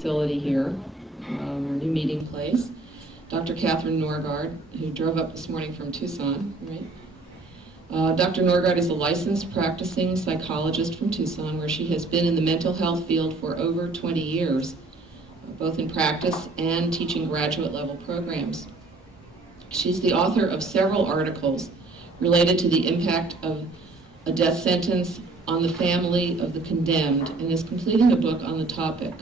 facility here, our new meeting place. Dr. Catherine Norgard, who drove up this morning from Tucson, right? Dr. Norgard is a licensed practicing psychologist from Tucson, where she has been in the mental health field for over 20 years, both in practice and teaching graduate level programs. She's the author of several articles related to the impact of a death sentence on the family of the condemned, and is completing a book on the topic.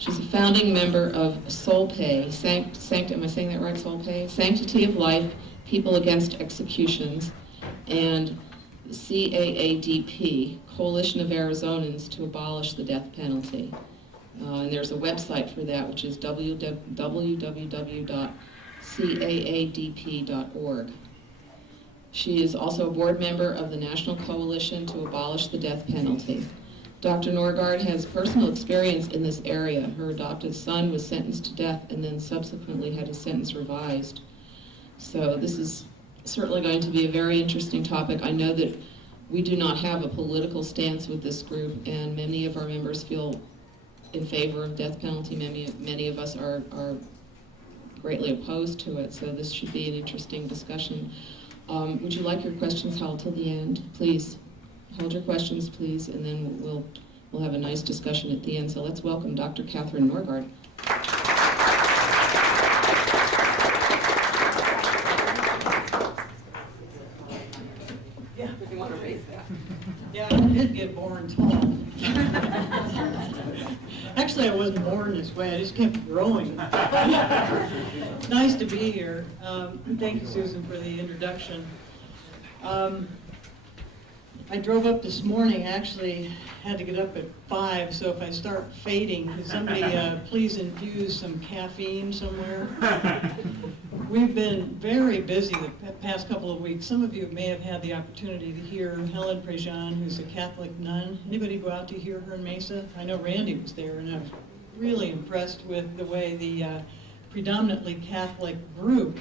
She's a founding member of SoulPay, am I saying that right, SoulPay? Sanctity of Life, People Against Executions, and CAADP, Coalition of Arizonans to Abolish the Death Penalty. And there's a website for that, which is www.caadp.org. She is also a board member of the National Coalition to Abolish the Death Penalty. Dr. Norgard has personal experience in this area. Her adopted son was sentenced to death and then subsequently had his sentence revised. So this is certainly going to be a very interesting topic. I know that we do not have a political stance with this group, and many of our members feel in favor of death penalty. Many of us are greatly opposed to it, so this should be an interesting discussion. Would you like your questions held till the end? Please. Hold your questions, please, and then we'll have a nice discussion at the end. So let's welcome Dr. Catherine Norgard. Yeah, if you want to raise that. Yeah, I did get born tall. Actually, I wasn't born this way. I just kept growing. Nice to be here. Thank you, Susan, for the introduction. I drove up this morning, actually had to get up at 5, so if I start fading, could somebody please infuse some caffeine somewhere? We've been very busy the past couple of weeks. Some of you may have had the opportunity to hear Helen Prejean, who's a Catholic nun. Anybody go out to hear her in Mesa? I know Randy was there, and I was really impressed with the way the predominantly Catholic group,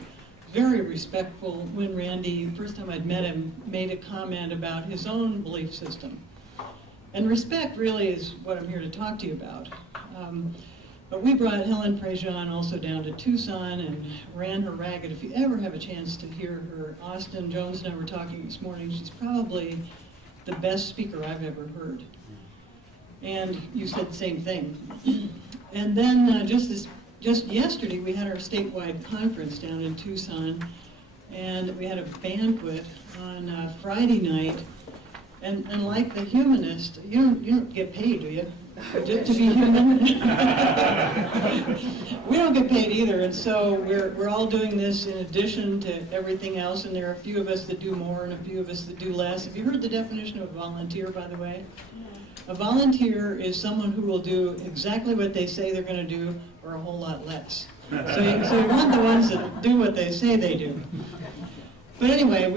very respectful. When Randy, first time I'd met him, made a comment about his own belief system. And respect really is what I'm here to talk to you about. But we brought Helen Prejean also down to Tucson and ran her ragged. If you ever have a chance to hear her, Austin Jones and I were talking this morning, she's probably the best speaker I've ever heard. And you said the same thing. And then just yesterday, we had our statewide conference down in Tucson, and we had a banquet on Friday night. And like the humanist, you don't get paid, do you? Just to be human? We don't get paid either, and so we're all doing this in addition to everything else, and there are a few of us that do more and a few of us that do less. Have you heard the definition of a volunteer, by the way? A volunteer is someone who will do exactly what they say they're going to do, or a whole lot less. So you want the ones that do what they say they do. But anyway,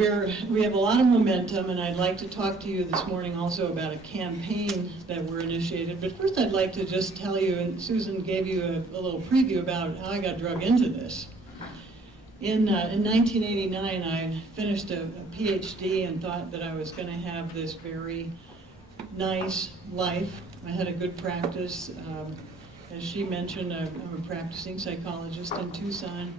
we have a lot of momentum, and I'd like to talk to you this morning also about a campaign that we're initiated. But first I'd like to just tell you, and Susan gave you a little preview about how I got drug into this. In 1989, I finished a PhD and thought that I was going to have this very nice life. I had a good practice. As she mentioned, I'm a practicing psychologist in Tucson.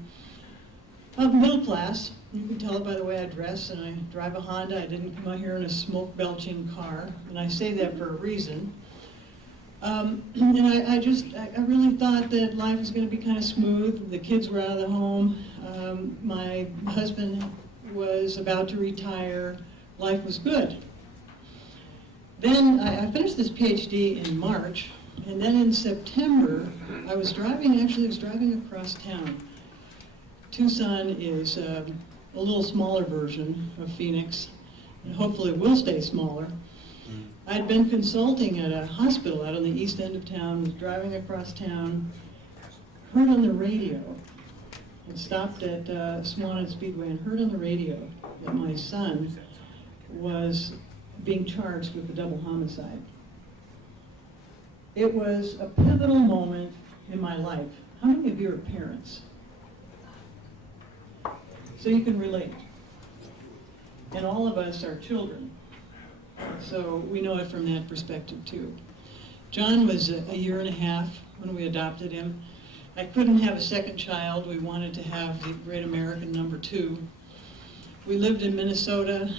I'm middle class. You can tell it by the way I dress, and I drive a Honda. I didn't come out here in a smoke-belching car, and I say that for a reason. And I really thought that life was going to be kind of smooth. The kids were out of the home. My husband was about to retire. Life was good. Then I finished this PhD in March, and then in September, I was driving across town. Tucson is a little smaller version of Phoenix, and hopefully will stay smaller. I'd been consulting at a hospital out on the east end of town, was driving across town, heard on the radio, and stopped at Swan Speedway and heard on the radio that my son was being charged with a double homicide. It was a pivotal moment in my life. How many of you are parents? So you can relate. And all of us are children. So we know it from that perspective too. John was a year and a half when we adopted him. I couldn't have a second child. We wanted to have the great American number 2. We lived in Minnesota,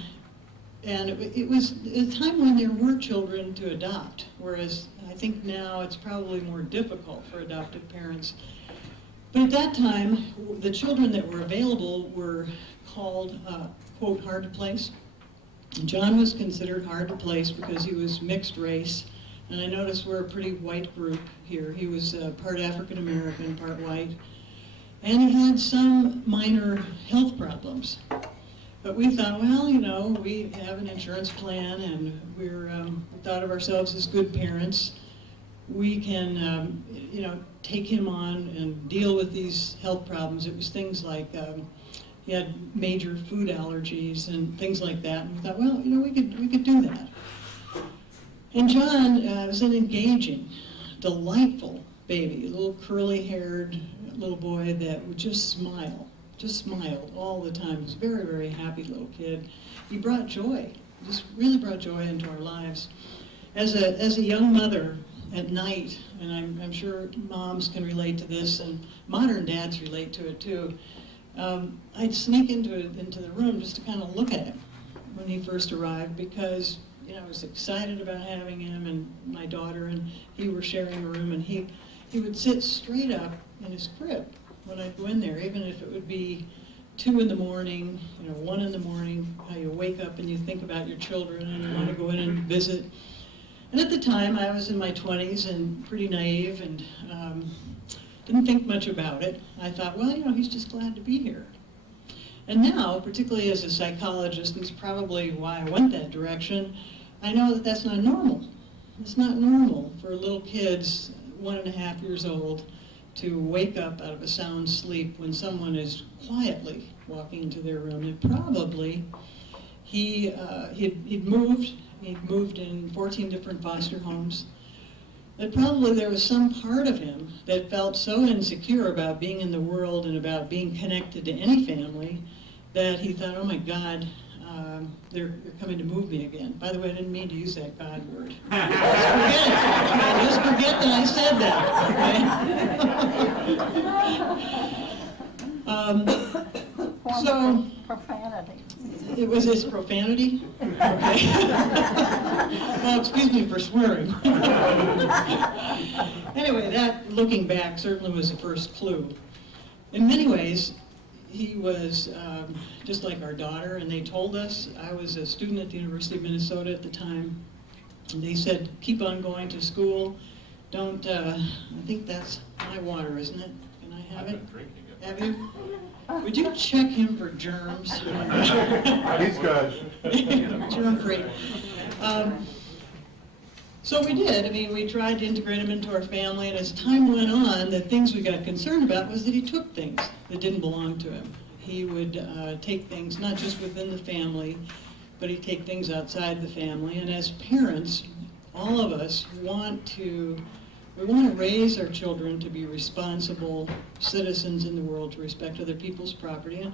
and it was a time when there were children to adopt, whereas I think now it's probably more difficult for adoptive parents. But at that time, the children that were available were called, quote, hard to place. And John was considered hard to place because he was mixed race. And I noticed we're a pretty white group here. He was part African American, part white. And he had some minor health problems. But we thought, well, you know, we have an insurance plan and we thought of ourselves as good parents. We can, you know, take him on and deal with these health problems. It was things like he had major food allergies and things like that. And we thought, well, you know, we could do that. And John was an engaging, delightful baby, a little curly-haired little boy that would just smiled all the time. He was a very, very happy little kid. He brought joy, just really brought joy into our lives. As a young mother at night, and I'm sure moms can relate to this, and modern dads relate to it too, I'd sneak into the room just to kind of look at him when he first arrived, because you know, I was excited about having him, and my daughter and he were sharing a room, and he would sit straight up in his crib when I'd go in there, even if it would be 2 in the morning, you know, 1 in the morning, how you wake up and you think about your children and you want to go in and visit. And at the time, I was in my 20s and pretty naive and didn't think much about it. I thought, well, you know, he's just glad to be here. And now, particularly as a psychologist, and it's probably why I went that direction, I know that that's not normal. It's not normal for little kids, 1.5 years old, to wake up out of a sound sleep when someone is quietly walking into their room. And probably he'd moved in 14 different foster homes. That probably there was some part of him that felt so insecure about being in the world and about being connected to any family that he thought, oh my God, they're coming to move me again. By the way, I didn't mean to use that God word. Just forget that I said that. Okay? So Profanity. it was his profanity? Okay. Well, excuse me for swearing. Anyway, that, looking back, certainly was the first clue. In many ways, he was just like our daughter, and they told us, I was a student at the University of Minnesota at the time, and they said, keep on going to school. Don't, I think that's my water, isn't it? Can I have it? Have you? Would you check him for germs? He's good. Germ-free. So we did. I mean, we tried to integrate him into our family, and as time went on, the things we got concerned about was that he took things that didn't belong to him. He would take things not just within the family, but he'd take things outside the family. And as parents, all of us want to raise our children to be responsible citizens in the world, to respect other people's property. And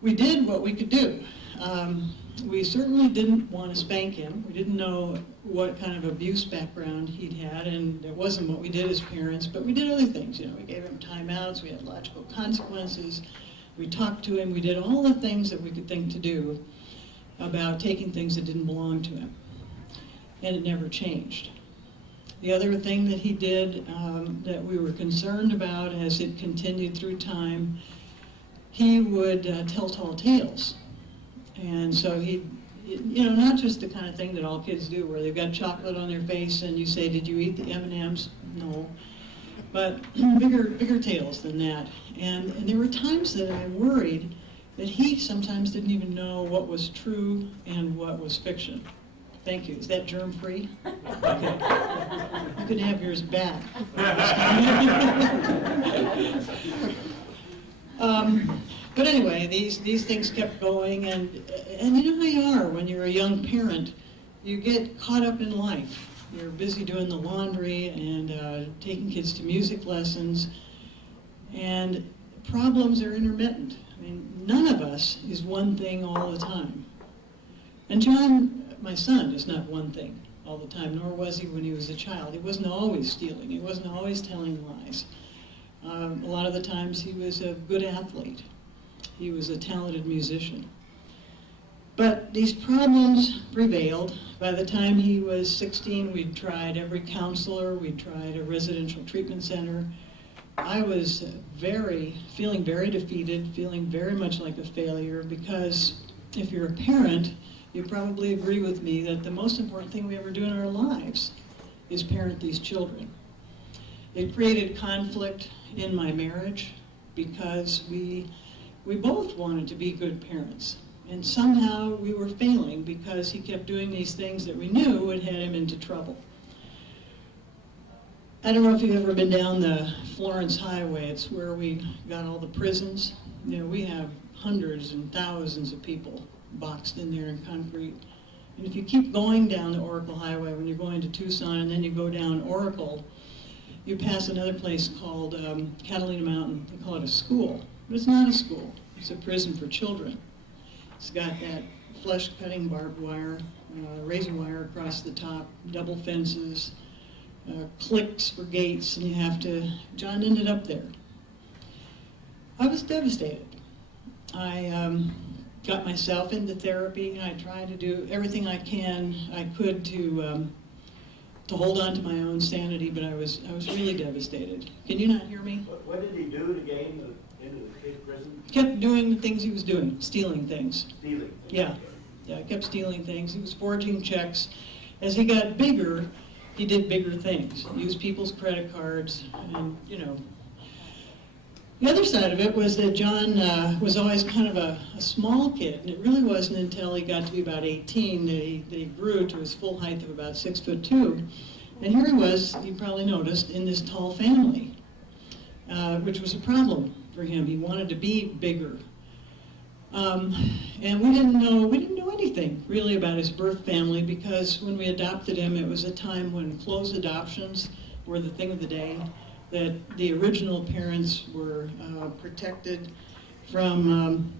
we did what we could do. We certainly didn't want to spank him. We didn't know what kind of abuse background he'd had, and it wasn't what we did as parents, but we did other things. You know, we gave him timeouts, we had logical consequences, we talked to him, we did all the things that we could think to do about taking things that didn't belong to him. And it never changed. The other thing that he did that we were concerned about as it continued through time, he would tell tall tales. And so he, you know, not just the kind of thing that all kids do where they've got chocolate on their face and you say, did you eat the M&Ms? No. But bigger tales than that. And there were times that I worried that he sometimes didn't even know what was true and what was fiction. Thank you. Is that germ-free? Okay. You can have yours back. But anyway, these things kept going, and you know how you are when you're a young parent. You get caught up in life. You're busy doing the laundry and taking kids to music lessons, and problems are intermittent. I mean, none of us is one thing all the time. And John, my son, is not one thing all the time, nor was he when he was a child. He wasn't always stealing. He wasn't always telling lies. A lot of the times he was a good athlete. He was a talented musician. But these problems prevailed. By the time he was 16, we'd tried every counselor, we'd tried a residential treatment center. I was feeling very defeated, feeling very much like a failure, because if you're a parent, you probably agree with me that the most important thing we ever do in our lives is parent these children. It created conflict in my marriage because we both wanted to be good parents. And somehow we were failing because he kept doing these things that we knew would head him into trouble. I don't know if you've ever been down the Florence Highway. It's where we got all the prisons. You know, we have hundreds and thousands of people boxed in there in concrete. And if you keep going down the Oracle Highway when you're going to Tucson and then you go down Oracle, you pass another place called Catalina Mountain. They call it a school, but it's not a school. It's a prison for children. It's got that flesh-cutting barbed wire, razor wire across the top, double fences, clicks for gates, and you have to. John ended up there. I was devastated. I got myself into therapy. I tried to do everything I could to hold on to my own sanity, but I was really devastated. Can you not hear me? What did he do to gain into the big prison? Kept doing the things he was doing, stealing things. Stealing. Yeah, kept stealing things. He was forging checks. As he got bigger, he did bigger things. Used people's credit cards, and The other side of it was that John was always kind of a small kid, and it really wasn't until he got to be about 18 that he grew to his full height of about 6'2". And here he was, you probably noticed, in this tall family, which was a problem for him. He wanted to be bigger. And we didn't know anything really about his birth family, because when we adopted him, it was a time when closed adoptions were the thing of the day, that the original parents were protected from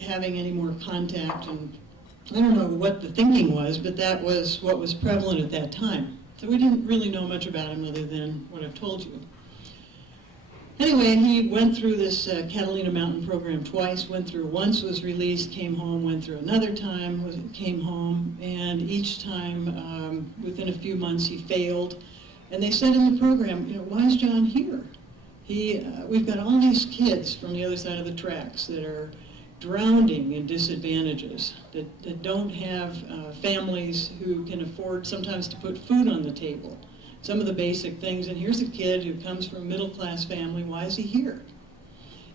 having any more contact. And I don't know what the thinking was, but that was what was prevalent at that time. So we didn't really know much about him other than what I've told you. Anyway, he went through this Catalina Mountain program twice, went through once, was released, came home, went through another time, came home, and each time, within a few months, he failed. And they said in the program, why is John here? We've got all these kids from the other side of the tracks that are drowning in disadvantages, that don't have families who can afford sometimes to put food on the table. Some of the basic things, and here's a kid who comes from a middle-class family. Why is he here?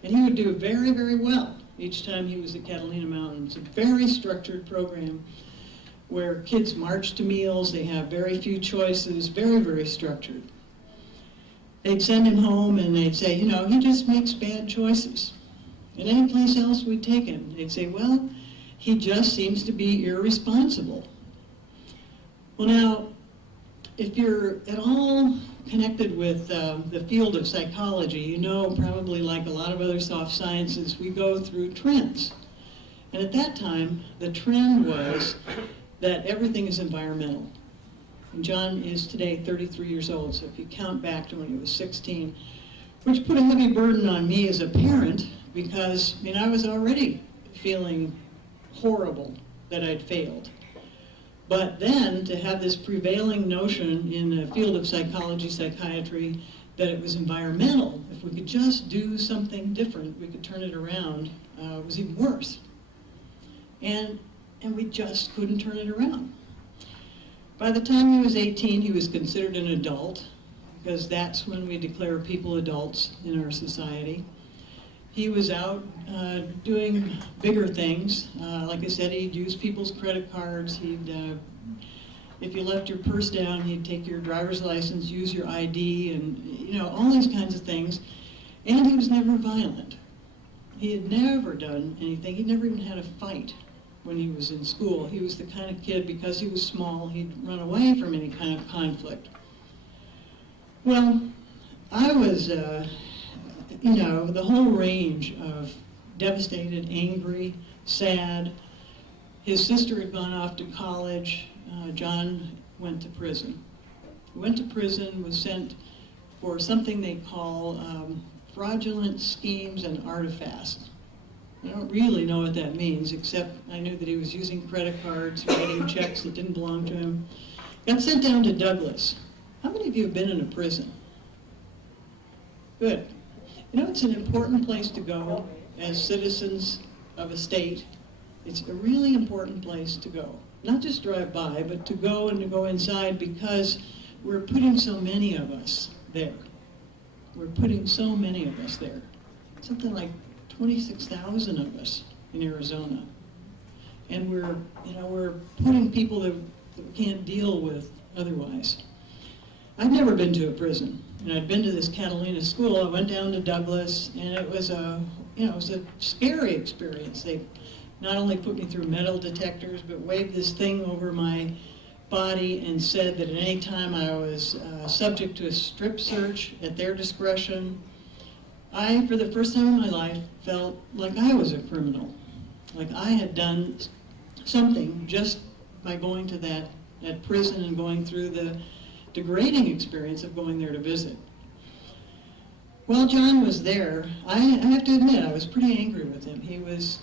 And he would do very, very well each time he was at Catalina Mountain. It's a very structured program where kids march to meals, they have very few choices, very, very structured. They'd send him home and they'd say, he just makes bad choices. And any place else we'd take him, they'd say, well, he just seems to be irresponsible. Well, now, if you're at all connected with the field of psychology, probably like a lot of other soft sciences, we go through trends. And at that time, the trend was that everything is environmental. And John is today 33 years old, so if you count back to when he was 16, which put a heavy burden on me as a parent, because I was already feeling horrible that I'd failed. But then to have this prevailing notion in the field of psychology, psychiatry, that it was environmental, if we could just do something different, we could turn it around, was even worse. And we just couldn't turn it around. By the time he was 18, he was considered an adult, because that's when we declare people adults in our society. He was out doing bigger things. Like I said, he'd use people's credit cards. If you left your purse down, he'd take your driver's license, use your ID, and all these kinds of things. And he was never violent. He had never done anything. He'd never even had a fight when he was in school. He was the kind of kid, because he was small, he'd run away from any kind of conflict. Well, I was, the whole range of devastated, angry, sad. His sister had gone off to college, John went to prison. He went to prison, was sent for something they call fraudulent schemes and artifice. I don't really know what that means, except I knew that he was using credit cards, writing checks that didn't belong to him. Got sent down to Douglas. How many of you have been in a prison? Good. You know, it's an important place to go as citizens of a state. It's a really important place to go. Not just drive by, but to go and to go inside, because we're putting so many of us there. We're putting so many of us there. Something like 26,000 of us in Arizona. And we're putting people that we can't deal with otherwise. I've never been to a prison, and I'd been to this Catalina school. I went down to Douglas, and it was a scary experience. They not only put me through metal detectors, but waved this thing over my body and said that at any time I was subject to a strip search at their discretion. I, for the first time in my life, felt like I was a criminal, like I had done something just by going to that prison and going through the degrading experience of going there to visit. While John was there, I have to admit, I was pretty angry with him. He was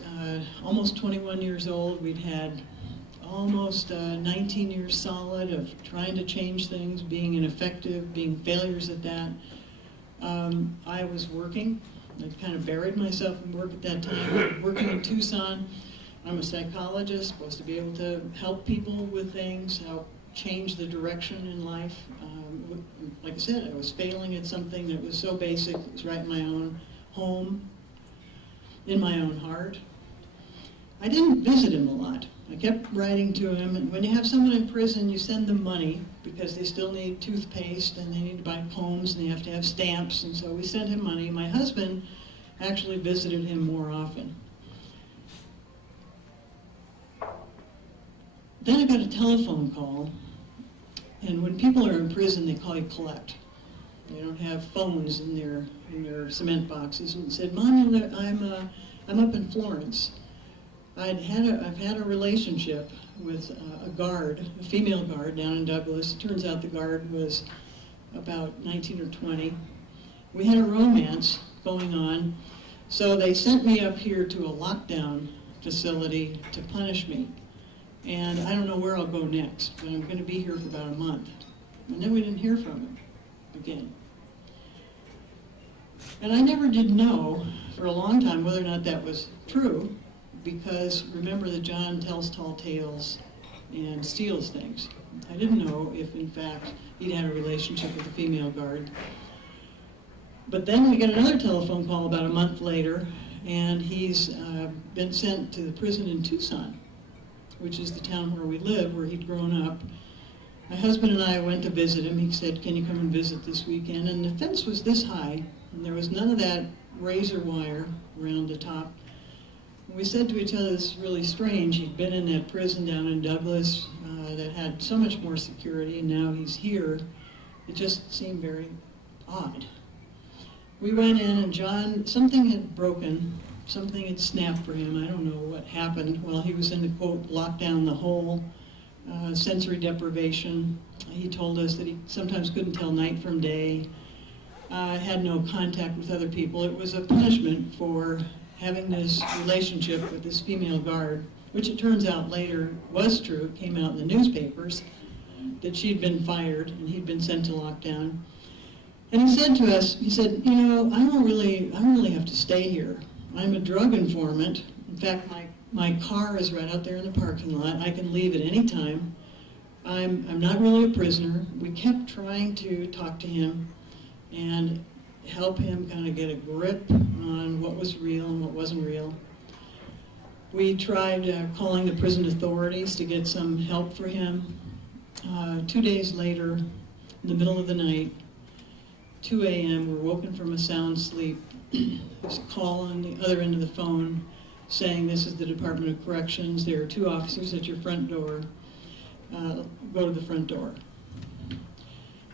almost 21 years old. We'd had almost 19 years solid of trying to change things, being ineffective, being failures at that. I was working. I kind of buried myself in work at that time, working in Tucson. I'm a psychologist, supposed to be able to help people with things, help change the direction in life. Like I said, I was failing at something that was so basic. It was right in my own home, in my own heart. I didn't visit him a lot. I kept writing to him, and when you have someone in prison, you send them money because they still need toothpaste and they need to buy combs and they have to have stamps, and so we sent him money. My husband actually visited him more often. Then I got a telephone call, and when people are in prison, they call you collect. They don't have phones in their cement boxes, and said, "Mom, I'm up in Florence. I've had a relationship with a guard, a female guard down in Douglas. It turns out the guard was about 19 or 20. We had a romance going on, so they sent me up here to a lockdown facility to punish me. And I don't know where I'll go next, but I'm going to be here for about a month." And then we didn't hear from him again. And I never did know for a long time whether or not that was true, because remember that John tells tall tales and steals things. I didn't know if, in fact, he'd had a relationship with a female guard. But then we got another telephone call about a month later, and he's been sent to the prison in Tucson, which is the town where we live, where he'd grown up. My husband and I went to visit him. He said, "Can you come and visit this weekend?" And the fence was this high, and there was none of that razor wire around the top. We said to each other, "This is really strange. He'd been in that prison down in Douglas that had so much more security, and now he's here." It just seemed very odd. We went in, and John, something had broken, something had snapped for him. I don't know what happened while he was in the, quote, lockdown, the hole, sensory deprivation. He told us that he sometimes couldn't tell night from day, had no contact with other people. It was a punishment for having this relationship with this female guard, which it turns out later was true. It came out in the newspapers that she'd been fired and he'd been sent to lockdown. And he said to us, he said, "You know, I don't really have to stay here. I'm a drug informant. In fact, my car is right out there in the parking lot. I can leave at any time. I'm not really a prisoner." We kept trying to talk to him and help him kind of get a grip on what was real and what wasn't real. We tried calling the prison authorities to get some help for him. 2 days later, in the middle of the night, 2 a.m., we're woken from a sound sleep. There's a call on the other end of the phone saying, "This is the Department of Corrections. There are 2 officers at your front door. Go to the front door."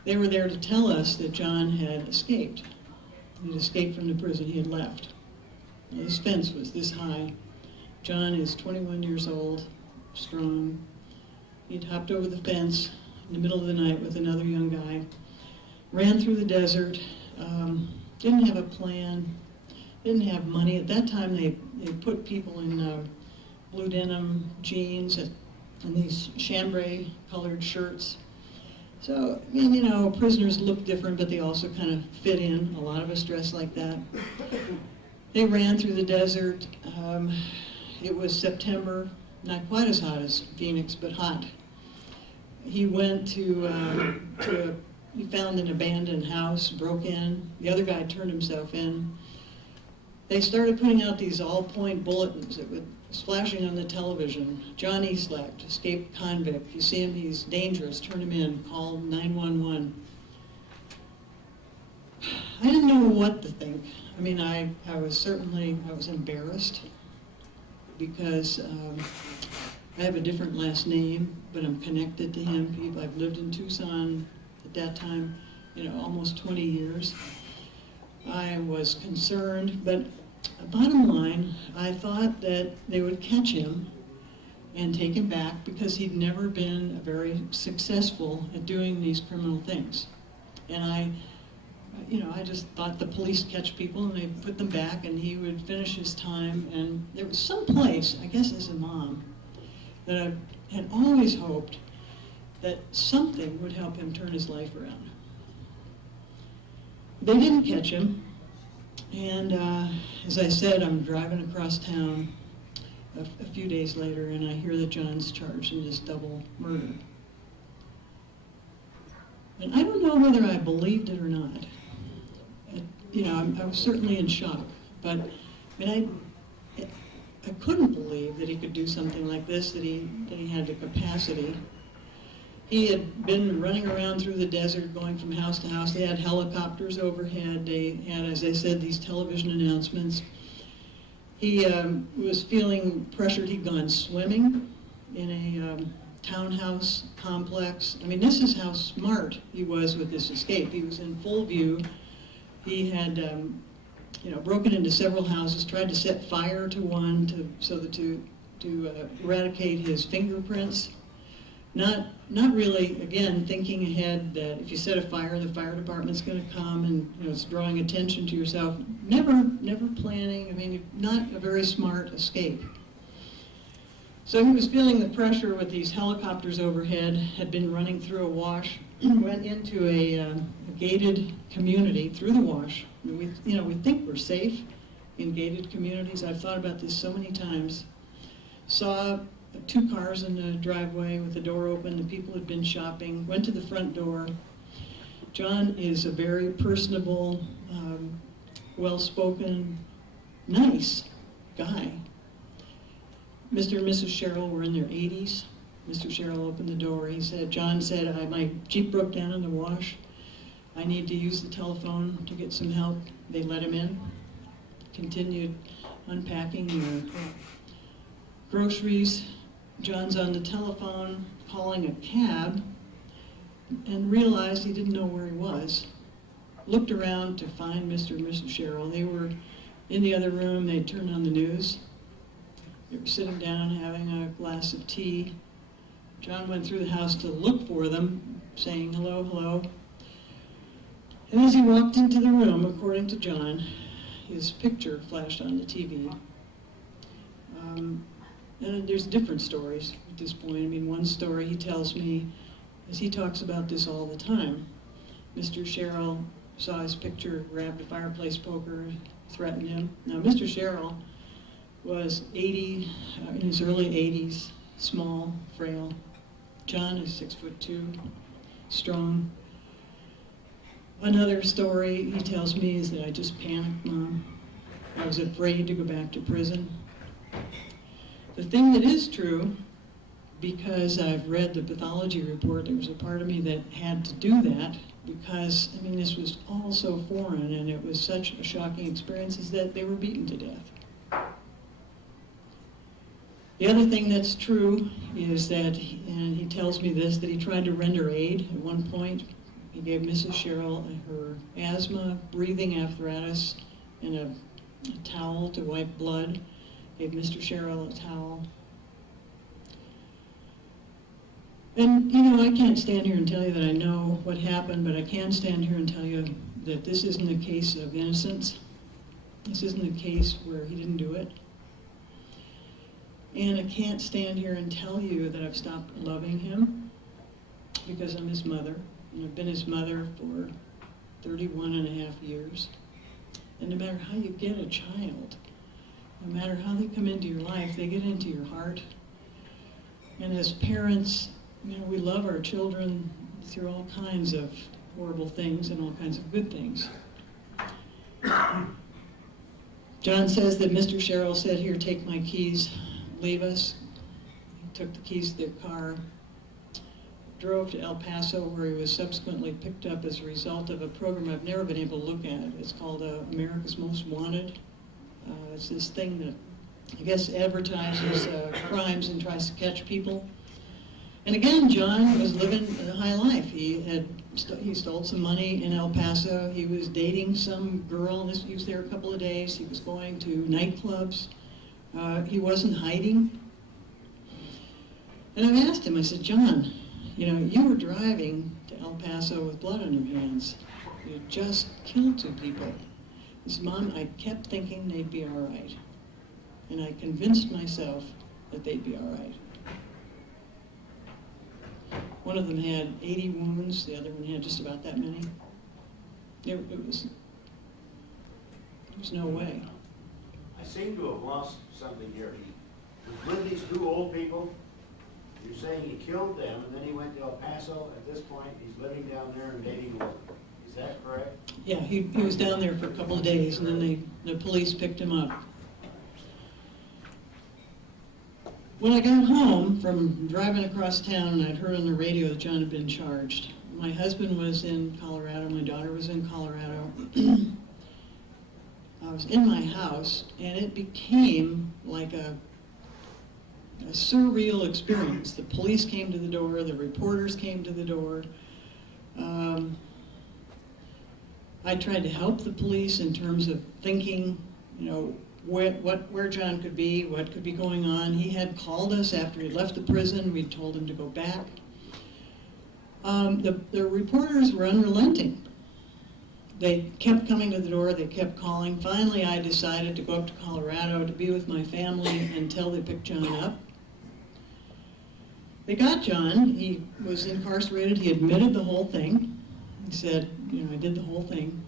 They were there to tell us that John had escaped. He had escaped from the prison. He had left. Now, this fence was this high. John is 21 years old, strong, He'd hopped over the fence in the middle of the night with another young guy, ran through the desert, didn't have a plan, didn't have money. At that time, they put people in blue denim jeans and these chambray colored shirts. So, I mean, you know, prisoners look different, but they also kind of fit in. A lot of us dress like that. They ran through the desert. It was September, not quite as hot as Phoenix, but hot. He went he found an abandoned house, broke in. The other guy turned himself in. They started putting out these all-point bulletins that was flashing on the television. John Eastlack, escaped convict. If you see him, he's dangerous. Turn him in. Call 911. I didn't know what to think. I mean, I was embarrassed because I have a different last name, but I'm connected to him. I've lived in Tucson at that time, you know, almost 20 years. I was concerned, but bottom line, I thought that they would catch him and take him back because he'd never been very successful at doing these criminal things. And I just thought the police catch people and they'd put them back and he would finish his time. And there was some place, I guess as a mom, that I had always hoped that something would help him turn his life around. They didn't catch him. And as I said, I'm driving across town a few days later, and I hear that John's charged in this double murder. And I don't know whether I believed it or not. I was certainly in shock, but I couldn't believe that he could do something like this, that he had the capacity. He had been running around through the desert, going from house to house. They had helicopters overhead. They had, as I said, these television announcements. He was feeling pressured. He'd gone swimming in a townhouse complex. I mean, this is how smart he was with this escape. He was in full view. He had, broken into several houses, tried to set fire to one to eradicate his fingerprints. Not really, again, thinking ahead that if you set a fire, the fire department's going to come and it's drawing attention to yourself. Never planning. I mean, not a very smart escape. So he was feeling the pressure with these helicopters overhead, had been running through a wash, went into a gated community through the wash. We think we're safe in gated communities. I've thought about this so many times. Saw 2 cars in the driveway with the door open. The people had been shopping, went to the front door. John is a very personable, well-spoken, nice guy. Mr. and Mrs. Sherrill were in their 80s. Mr. Sherrill opened the door. John said, my Jeep broke down in the wash. I need to use the telephone to get some help. They let him in. Continued unpacking their groceries. John's on the telephone calling a cab and realized he didn't know where he was. Looked around to find Mr. and Mrs. Sherrill. They were in the other room. They'd turned on the news. They were sitting down having a glass of tea. John went through the house to look for them, saying hello, hello. And as he walked into the room, according to John, his picture flashed on the TV. And there's different stories at this point. I mean, one story he tells me, as he talks about this all the time, Mr. Sherrill saw his picture, grabbed a fireplace poker, threatened him. Now, Mr. Sherrill was 80, in his early 80s, small, frail. John is 6'2", strong. Another story he tells me is that I just panicked, Mom. I was afraid to go back to prison. The thing that is true, because I've read the pathology report, there was a part of me that had to do that because, this was all so foreign and it was such a shocking experience, is that they were beaten to death. The other thing that's true is that, and he tells me this, that he tried to render aid at one point. He gave Mrs. Sherrill her asthma breathing apparatus and a towel to wipe blood. Gave Mr. Sherrill a towel. And, you know, I can't stand here and tell you that I know what happened, but I can stand here and tell you that this isn't a case of innocence. This isn't a case where he didn't do it. And I can't stand here and tell you that I've stopped loving him because I'm his mother. And I've been his mother for 31 and a half years. And no matter how you get a child, no matter how they come into your life, they get into your heart. And as parents, you know, we love our children through all kinds of horrible things and all kinds of good things. John says that Mr. Sherrill said, "Here, take my keys, leave us." He took the keys to their car, drove to El Paso, where he was subsequently picked up as a result of a program I've never been able to look at. It's called America's Most Wanted. It's this thing that I guess advertises crimes and tries to catch people. And again, John was living a high life. He stole some money in El Paso. He was dating some girl. He was there a couple of days. He was going to nightclubs. He wasn't hiding. And I asked him, I said, "John, you know, you were driving to El Paso with blood on your hands. You just killed 2 people." He said, "Mom, I kept thinking they'd be all right. And I convinced myself that they'd be all right." One of them had 80 wounds, the other one had just about that many. There was no way. I seem to have lost something here. He was with these 2 old people. You're saying he killed them, and then he went to El Paso. At this point, he's living down there and dating a woman. Is that correct? Yeah, he was down there for a couple of days, and then the police picked him up. When I got home from driving across town, and I'd heard on the radio that John had been charged. My husband was in Colorado, my daughter was in Colorado. I was in my house, and it became like a surreal experience. The police came to the door, the reporters came to the door. I tried to help the police in terms of thinking, you know, where John could be, what could be going on. He had called us after he left the prison. We'd told him to go back. The reporters were unrelenting. They kept coming to the door, they kept calling. Finally, I decided to go up to Colorado to be with my family until they picked John up. They got John. He was incarcerated. He admitted the whole thing. He said, you know, "I did the whole thing."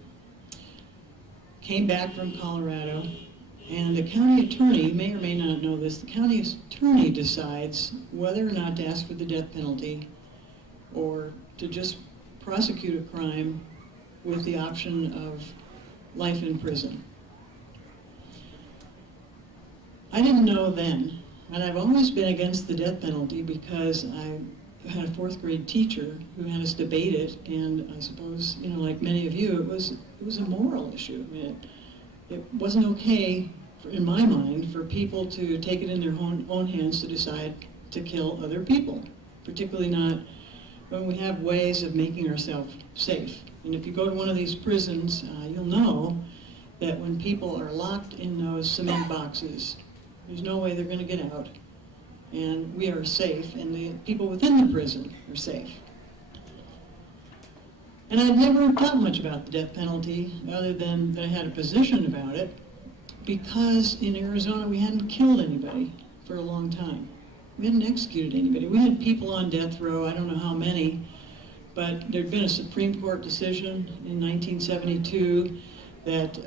Came back from Colorado. And the county attorney, you may or may not know this, the county attorney decides whether or not to ask for the death penalty or to just prosecute a crime with the option of life in prison. I didn't know then, and I've always been against the death penalty because I had a 4th grade teacher who had us debate it, and I suppose, you know, like many of you, it was a moral issue. I mean, it wasn't okay, in my mind, for people to take it in their own hands to decide to kill other people, particularly not when we have ways of making ourselves safe. And if you go to one of these prisons, you'll know that when people are locked in those cement boxes, there's no way they're going to get out. And we are safe, and the people within the prison are safe. And I'd never thought much about the death penalty, other than that I had a position about it, because in Arizona we hadn't killed anybody for a long time. We hadn't executed anybody. We had people on death row, I don't know how many, but there'd been a Supreme Court decision in 1972 that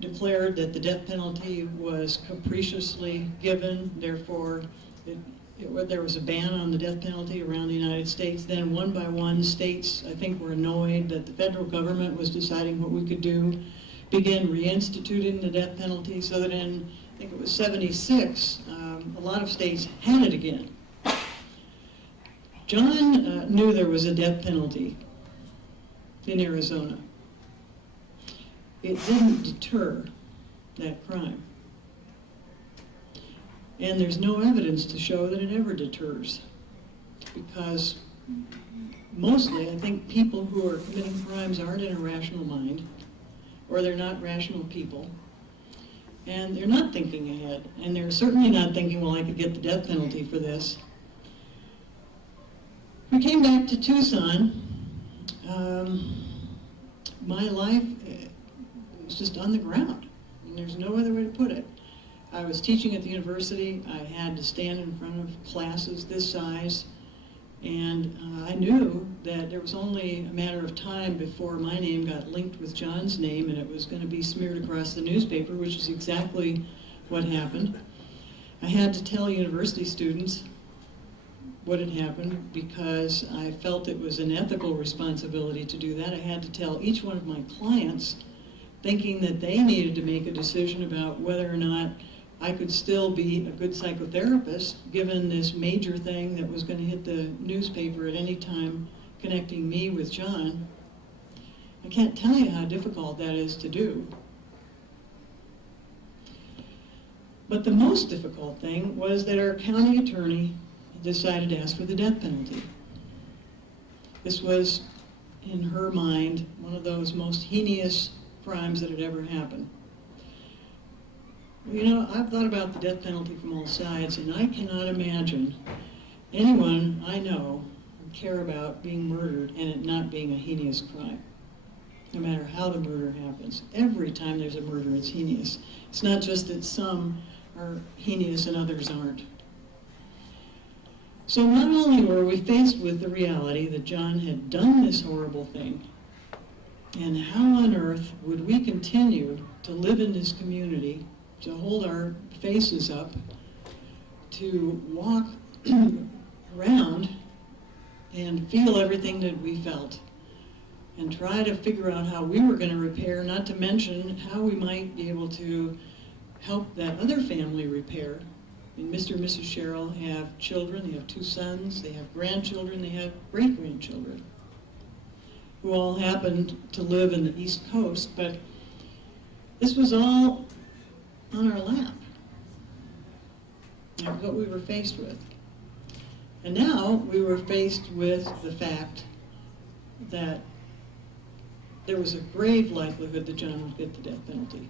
declared that the death penalty was capriciously given, therefore there was a ban on the death penalty around the United States. Then one by one, states, I think, were annoyed that the federal government was deciding what we could do, began reinstituting the death penalty, so that in, I think it was 76, a lot of states had it again. John knew there was a death penalty in Arizona. It didn't deter that crime. And there's no evidence to show that it ever deters, because mostly I think people who are committing crimes aren't in a rational mind, or they're not rational people, and they're not thinking ahead, and they're certainly not thinking, well, I could get the death penalty for this. We came back to Tucson. My life was just on the ground. I mean, there's no other way to put it. I was teaching at the university. I had to stand in front of classes this size. And I knew that there was only a matter of time before my name got linked with John's name, and it was going to be smeared across the newspaper, which is exactly what happened. I had to tell university students what had happened because I felt it was an ethical responsibility to do that. I had to tell each one of my clients, thinking that they needed to make a decision about whether or not I could still be a good psychotherapist, given this major thing that was going to hit the newspaper at any time connecting me with John. I can't tell you how difficult that is to do. But the most difficult thing was that our county attorney decided to ask for the death penalty. This was, in her mind, one of those most heinous crimes that had ever happened. You know, I've thought about the death penalty from all sides, and I cannot imagine anyone I know or care about being murdered and it not being a heinous crime, no matter how the murder happens. Every time there's a murder, it's heinous. It's not just that some are heinous and others aren't. So not only were we faced with the reality that John had done this horrible thing, and how on earth would we continue to live in this community, to hold our faces up, to walk around and feel everything that we felt, and try to figure out how we were going to repair, not to mention how we might be able to help that other family repair. And Mr. and Mrs. Sherrill have children, they have 2 sons, they have grandchildren, they have great-grandchildren, who all happened to live in the East Coast, but this was all on our lap. That's what we were faced with. And now we were faced with the fact that there was a grave likelihood that John would get the death penalty.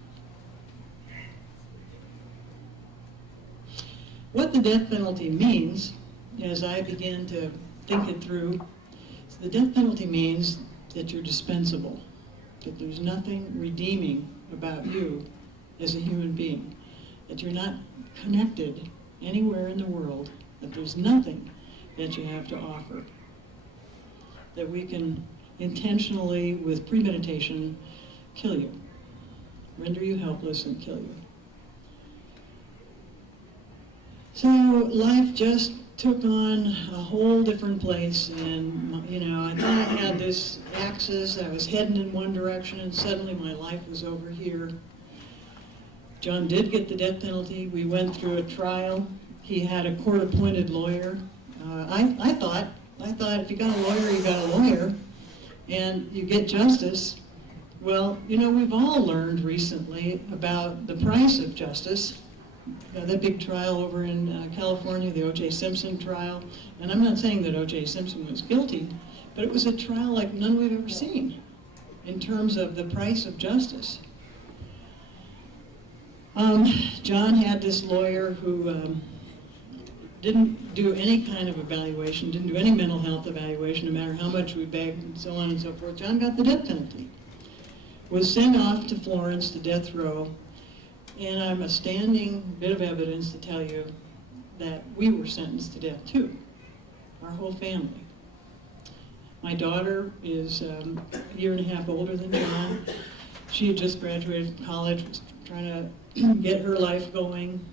What the death penalty means, as I began to think it through, is the death penalty means that you're dispensable, that there's nothing redeeming about you as a human being, that you're not connected anywhere in the world, that there's nothing that you have to offer, that we can intentionally, with premeditation, kill you, render you helpless and kill you. So life just took on a whole different place, and you know, I thought I had this axis, I was heading in one direction, and suddenly my life was over here. John did get the death penalty. We went through a trial. He had a court-appointed lawyer. I thought if you got a lawyer, you got a lawyer, and you get justice. Well, you know, we've all learned recently about the price of justice. That big trial over in California, the O.J. Simpson trial. And I'm not saying that O.J. Simpson was guilty, but it was a trial like none we've ever seen in terms of the price of justice. John had this lawyer who didn't do any kind of evaluation, didn't do any mental health evaluation, no matter how much we begged and so on and so forth. John got the death penalty, was sent off to Florence to death row. And I'm a standing bit of evidence to tell you that we were sentenced to death too, our whole family. My daughter is a year and a half older than John. She had just graduated from college, was trying to get her life going,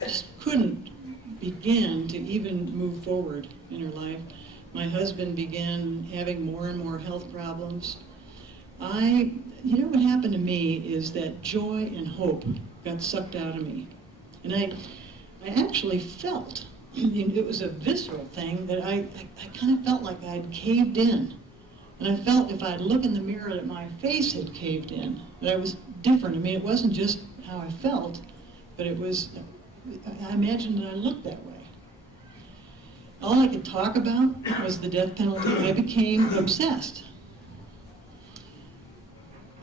just couldn't begin to even move forward in her life. My husband began having more and more health problems. You know what happened to me is that joy and hope got sucked out of me. And I actually felt, it was a visceral thing, that I kind of felt like I'd caved in. And I felt if I'd look in the mirror that my face had caved in, that I was different. I mean, it wasn't just how I felt, but it was, I imagined that I looked that way. All I could talk about was the death penalty. I became obsessed.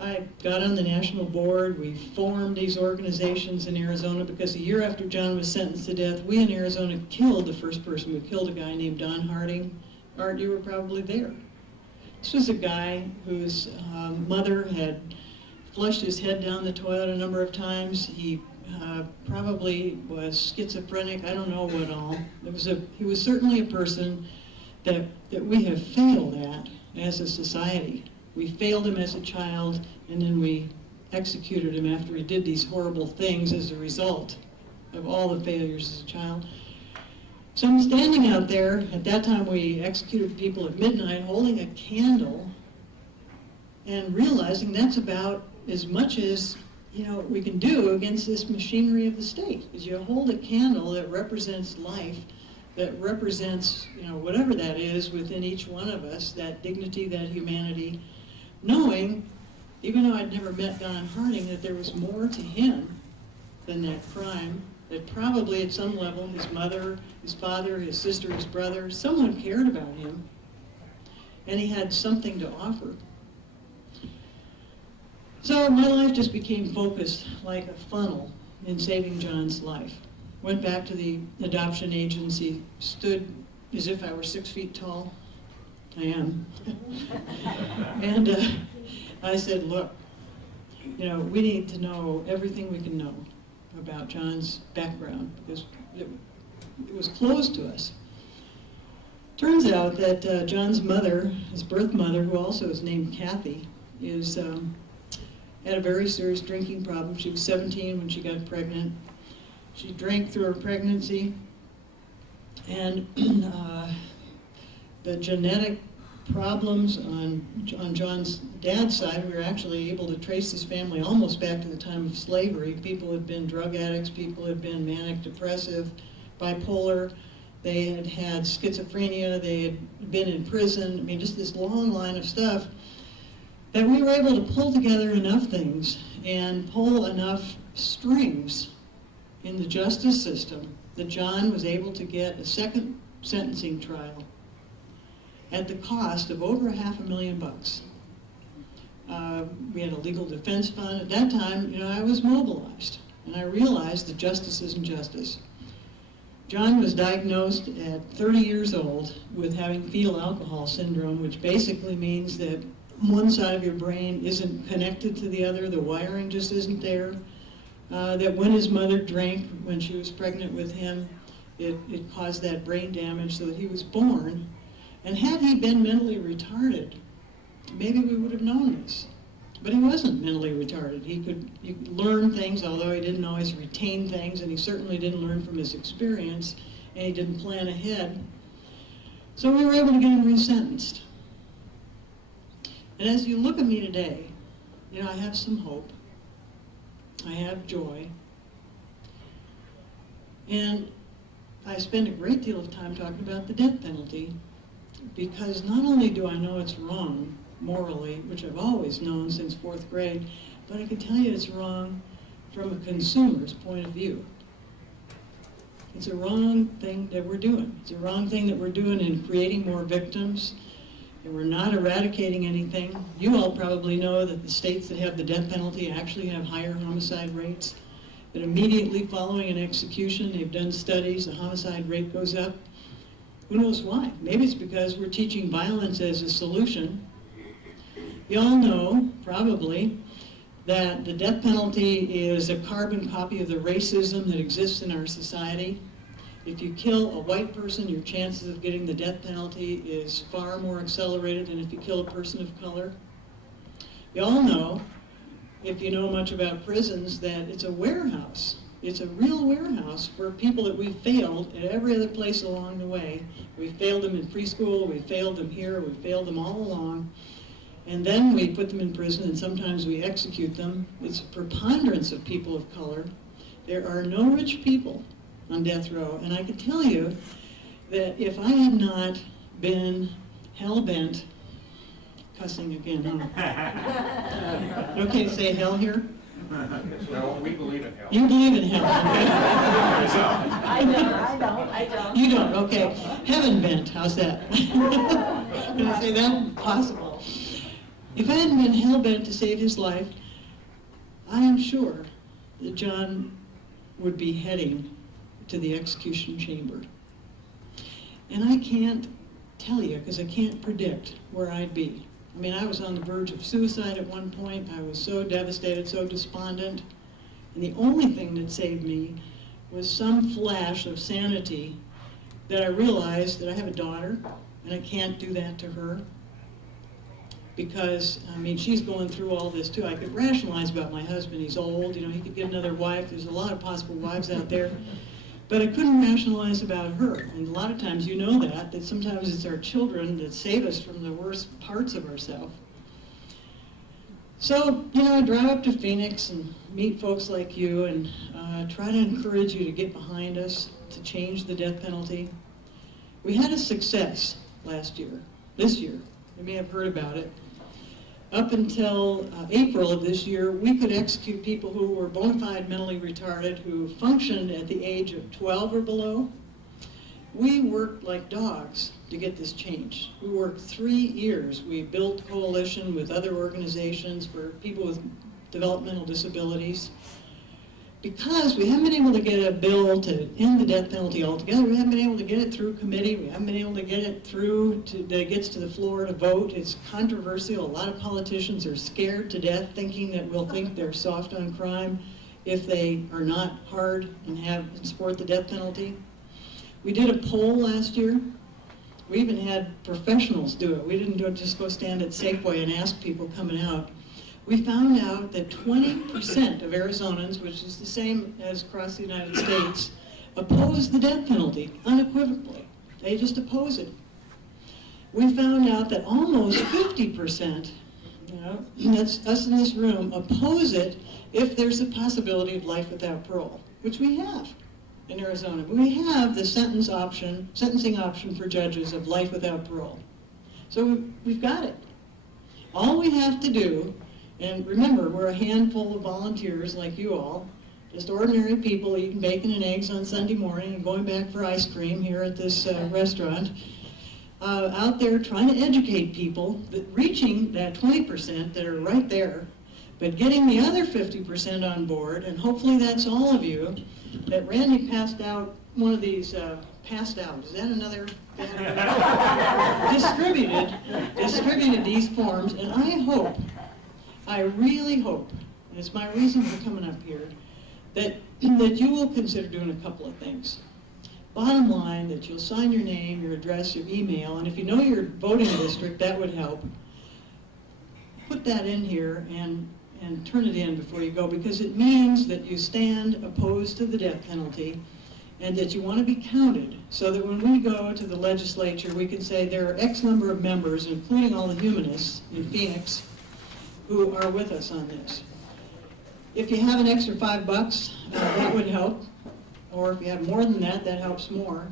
I got on the national board. We formed these organizations in Arizona because a year after John was sentenced to death, we in Arizona killed the first person. We killed a guy named Don Harding. Art, you were probably there. This was a guy whose mother had flushed his head down the toilet a number of times. He probably was schizophrenic, I don't know what all. He was certainly a person that we have failed at as a society. We failed him as a child, and then we executed him after he did these horrible things as a result of all the failures as a child. So I'm standing out there, at that time we executed people at midnight, holding a candle and realizing that's about as much as we can do against this machinery of the state. Is you hold a candle that represents life, that represents whatever that is within each one of us, that dignity, that humanity, knowing, even though I'd never met Don Harding, that there was more to him than that crime, that probably at some level his mother, his father, his sister, his brother, someone cared about him, and he had something to offer. So my life just became focused like a funnel in saving John's life. Went back to the adoption agency, stood as if I were 6 feet tall. I am. And I said, look, we need to know everything we can know about John's background because it was closed to us. Turns out that John's mother, his birth mother, who also is named Kathy, had a very serious drinking problem. She was 17 when she got pregnant. She drank through her pregnancy, and the genetic problems on John's dad's side, we were actually able to trace his family almost back to the time of slavery. People had been drug addicts, people had been manic depressive, bipolar, they had had schizophrenia, they had been in prison. I mean, just this long line of stuff that we were able to pull together enough things and pull enough strings in the justice system that John was able to get a second sentencing trial at the cost of over $500,000. We had a legal defense fund. At that time, I was mobilized, and I realized that justice isn't justice. John was diagnosed at 30 years old with having fetal alcohol syndrome, which basically means that one side of your brain isn't connected to the other, the wiring just isn't there. That when his mother drank when she was pregnant with him, it caused that brain damage so that he was born. And had he been mentally retarded, maybe we would have known this. But he wasn't mentally retarded. He could learn things, although he didn't always retain things, and he certainly didn't learn from his experience, and he didn't plan ahead. So we were able to get him resentenced. And as you look at me today, I have some hope. I have joy. And I spend a great deal of time talking about the death penalty because not only do I know it's wrong morally, which I've always known since 4th grade, but I can tell you it's wrong from a consumer's point of view. It's a wrong thing that we're doing. It's a wrong thing that we're doing in creating more victims, and we're not eradicating anything. You all probably know that the states that have the death penalty actually have higher homicide rates, that immediately following an execution, they've done studies, the homicide rate goes up. Who knows why? Maybe it's because we're teaching violence as a solution. You all know, probably, that the death penalty is a carbon copy of the racism that exists in our society. If you kill a white person, your chances of getting the death penalty is far more accelerated than if you kill a person of color. You all know, if you know much about prisons, that it's a warehouse. It's a real warehouse for people that we failed at every other place along the way. We failed them in preschool, we failed them here, we failed them all along. And then we put them in prison, and sometimes we execute them. It's a preponderance of people of color. There are no rich people on death row. And I can tell you that if I had not been hell-bent, cussing again, huh? Okay to say hell here? No, we believe in hell. You believe in hell, okay? I don't. You don't, okay. Heaven bent, how's that? Can I say that? Possible. If I hadn't been hell-bent to save his life, I am sure that John would be heading to the execution chamber. And I can't tell you, because I can't predict where I'd be. I mean, I was on the verge of suicide at one point. I was so devastated, so despondent. And the only thing that saved me was some flash of sanity that I realized that I have a daughter, and I can't do that to her. Because, I mean, she's going through all this too. I could rationalize about my husband. He's old, you know, he could get another wife. There's a lot of possible wives out there. But I couldn't rationalize about her. And a lot of times you know that sometimes it's our children that save us from the worst parts of ourselves. So, you know, I drive up to Phoenix and meet folks like you and try to encourage you to get behind us to change the death penalty. We had a success last year, this year. You may have heard about it. Up until April of this year, we could execute people who were bona fide mentally retarded, who functioned at the age of 12 or below. We worked like dogs to get this changed. We worked 3 years. We built a coalition with other organizations for people with developmental disabilities. Because we haven't been able to get a bill to end the death penalty altogether, we haven't been able to get it through committee, we haven't been able to get it through that it gets to the floor to vote. It's controversial. A lot of politicians are scared to death, thinking that we'll think they're soft on crime if they are not hard and support the death penalty. We did a poll last year. We even had professionals do it. We didn't just go stand at Safeway and ask people coming out. We found out that 20% of Arizonans, which is the same as across the United States, oppose the death penalty unequivocally. They just oppose it. We found out that almost 50%, you know, that's us in this room, oppose it if there's a possibility of life without parole, which we have in Arizona. We have the sentencing option for judges of life without parole. So we've got it. All we have to do, and remember, we're a handful of volunteers like you all, just ordinary people eating bacon and eggs on Sunday morning and going back for ice cream here at this restaurant, out there trying to educate people, reaching that 20% that are right there, but getting the other 50% on board, and hopefully that's all of you, that Randy passed out one of these, passed out, is that another? distributed these forms, and I really hope, and it's my reason for coming up here, that you will consider doing a couple of things. Bottom line, that you'll sign your name, your address, your email, and if you know your voting district, that would help. Put that in here and turn it in before you go, because it means that you stand opposed to the death penalty and that you want to be counted, so that when we go to the legislature, we can say there are X number of members, including all the humanists in Phoenix, who are with us on this. If you have an extra $5, that would help. Or if you have more than that, that helps more.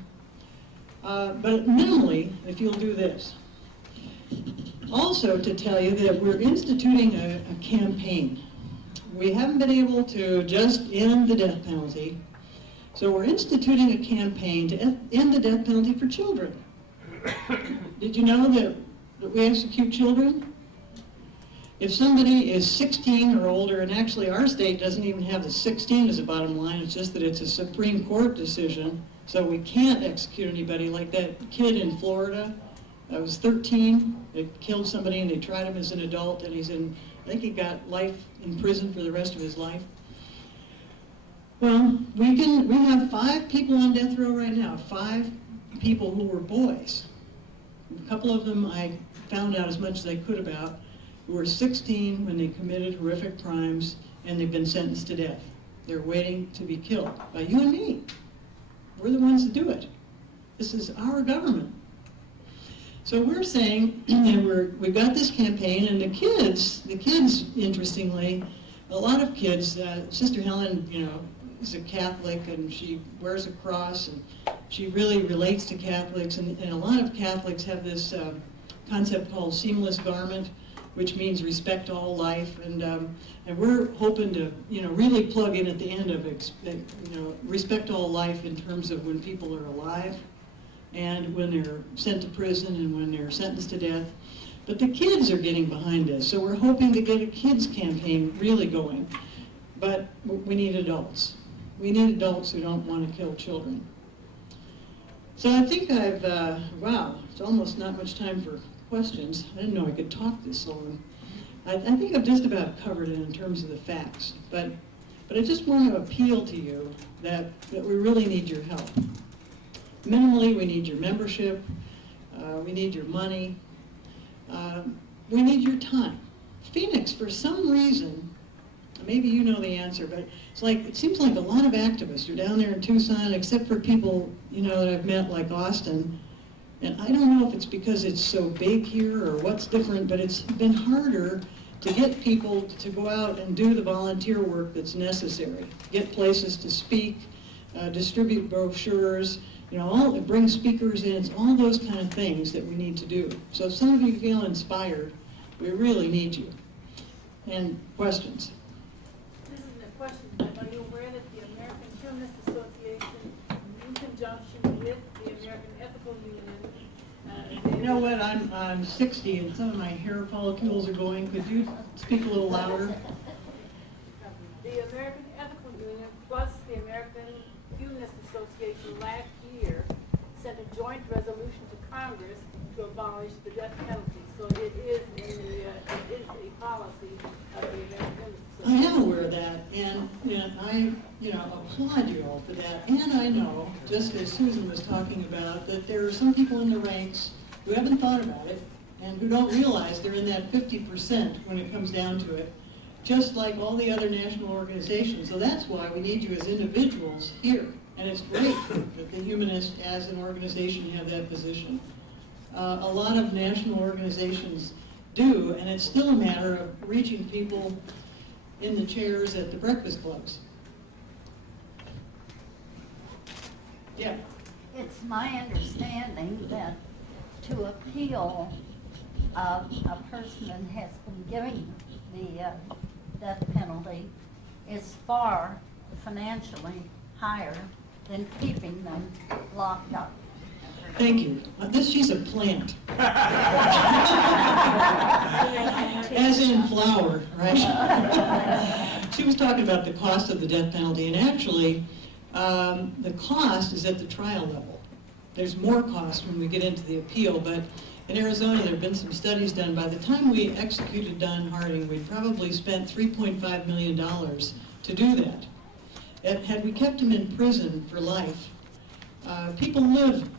But minimally, if you'll do this. Also to tell you that we're instituting a campaign. We haven't been able to just end the death penalty. So we're instituting a campaign to end the death penalty for children. Did you know that we execute children? If somebody is 16 or older, and actually our state doesn't even have the 16 as a bottom line, it's just that it's a Supreme Court decision, so we can't execute anybody. Like that kid in Florida that was 13, they killed somebody and they tried him as an adult, and I think he got life in prison for the rest of his life. Well, we have 5 people on death row right now, 5 people who were boys. A couple of them I found out as much as I could about, who were 16 when they committed horrific crimes, and they've been sentenced to death. They're waiting to be killed by you and me. We're the ones that do it. This is our government. So we're saying, and we've got this campaign, and the kids, interestingly, a lot of kids, Sister Helen, you know, is a Catholic, and she wears a cross, and she really relates to Catholics, and a lot of Catholics have this concept called seamless garment, which means respect all life, and we're hoping to, you know, really plug in at the end of, you know, respect all life in terms of when people are alive, and when they're sent to prison, and when they're sentenced to death. But the kids are getting behind this, so we're hoping to get a kids campaign really going. But we need adults. We need adults who don't want to kill children. So I think I've, wow, it's almost not much time for questions. I didn't know I could talk this long. I think I've just about covered it in terms of the facts. But I just want to appeal to you that we really need your help. Minimally, we need your membership. We need your money. We need your time. Phoenix, for some reason, maybe you know the answer, but it seems like a lot of activists are down there in Tucson, except for people, that I've met, like Austin. And I don't know if it's because it's so big here or what's different, but it's been harder to get people to go out and do the volunteer work that's necessary. Get places to speak, distribute brochures, bring speakers in. It's all those kind of things that we need to do. So if some of you feel inspired, we really need you. And questions? This isn't a question, but are you aware that the American Humanist Association, in conjunction with the American Ethical Union, You know what, I'm 60 and some of my hair follicles are going. Could you speak a little louder? The American Ethical Union plus the American Humanist Association last year sent a joint resolution to Congress to abolish the death penalty. So it is a policy of the American Humanist I Association. am aware of that, and I, applaud you all for that. And I know, just as Susan was talking about, that there are some people in the ranks who haven't thought about it and who don't realize they're in that 50% when it comes down to it, just like all the other national organizations. So that's why we need you as individuals here. And it's great that the Humanists as an organization have that position. A lot of national organizations do, and it's still a matter of reaching people in the chairs at the breakfast clubs. Yeah. It's my understanding that to appeal a person that has been given the death penalty is far financially higher than keeping them locked up. Thank you. She's a plant. As in flower, right? She was talking about the cost of the death penalty, and actually, the cost is at the trial level. There's more cost when we get into the appeal, but in Arizona, there have been some studies done. By the time we executed Don Harding, we'd probably spent $3.5 million to do that. Had we kept him in prison for life, people live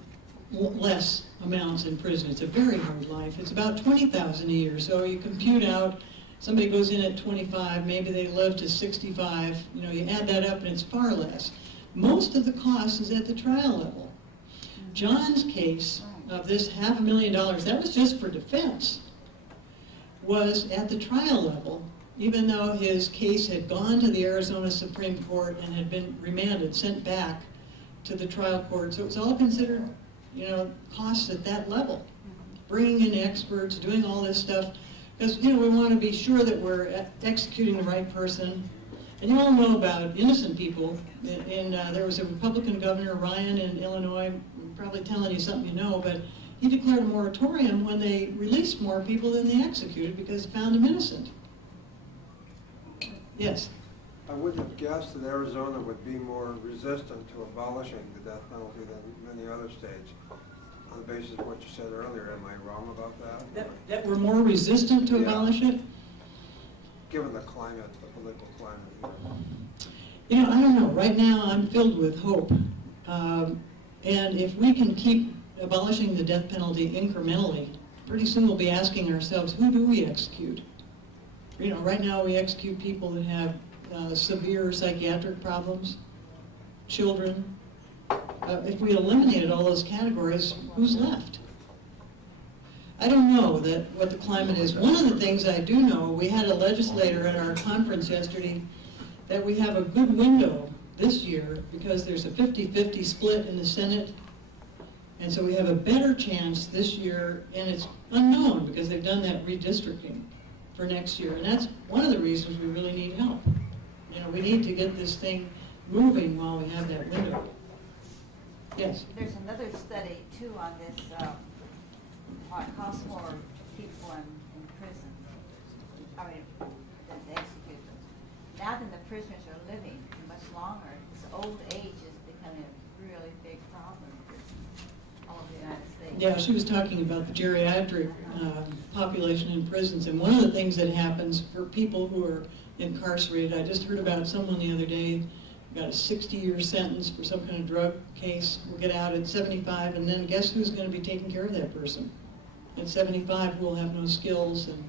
less amounts in prison. It's a very hard life. It's about $20,000 a year. So you compute out, somebody goes in at 25, maybe they live to 65. You add that up and it's far less. Most of the cost is at the trial level. John's case of this $500,000, that was just for defense, was at the trial level, even though his case had gone to the Arizona Supreme Court and had been remanded, sent back to the trial court. So it was all considered, costs at that level. Bringing in experts, doing all this stuff, because, we want to be sure that we're executing the right person. And you all know about innocent people. There was a Republican governor, Ryan, in Illinois, I'm probably telling you something you know, but he declared a moratorium when they released more people than they executed because they found them innocent. Yes? I wouldn't have guessed that Arizona would be more resistant to abolishing the death penalty than many other states. On the basis of what you said earlier, am I wrong about that? That we're more resistant to abolish it? Given the climate, the political climate here. I don't know. Right now, I'm filled with hope. And if we can keep abolishing the death penalty incrementally, pretty soon we'll be asking ourselves, who do we execute? Right now we execute people that have severe psychiatric problems, children. If we eliminated all those categories, who's left? I don't know what the climate is. One of the things I do know, we had a legislator at our conference yesterday, that we have a good window this year because there's a 50-50 split in the Senate. And so we have a better chance this year, and it's unknown because they've done that redistricting for next year. And that's one of the reasons we really need help. We need to get this thing moving while we have that window. Yes? There's another study too on this, what costs more people in now that the prisoners are living much longer, this old age is becoming a really big problem for all of the United States. Yeah, she was talking about the geriatric population in prisons, and one of the things that happens for people who are incarcerated, I just heard about someone the other day, got a 60-year sentence for some kind of drug case, will get out at 75, and then guess who's going to be taking care of that person? At 75, who will have no skills, and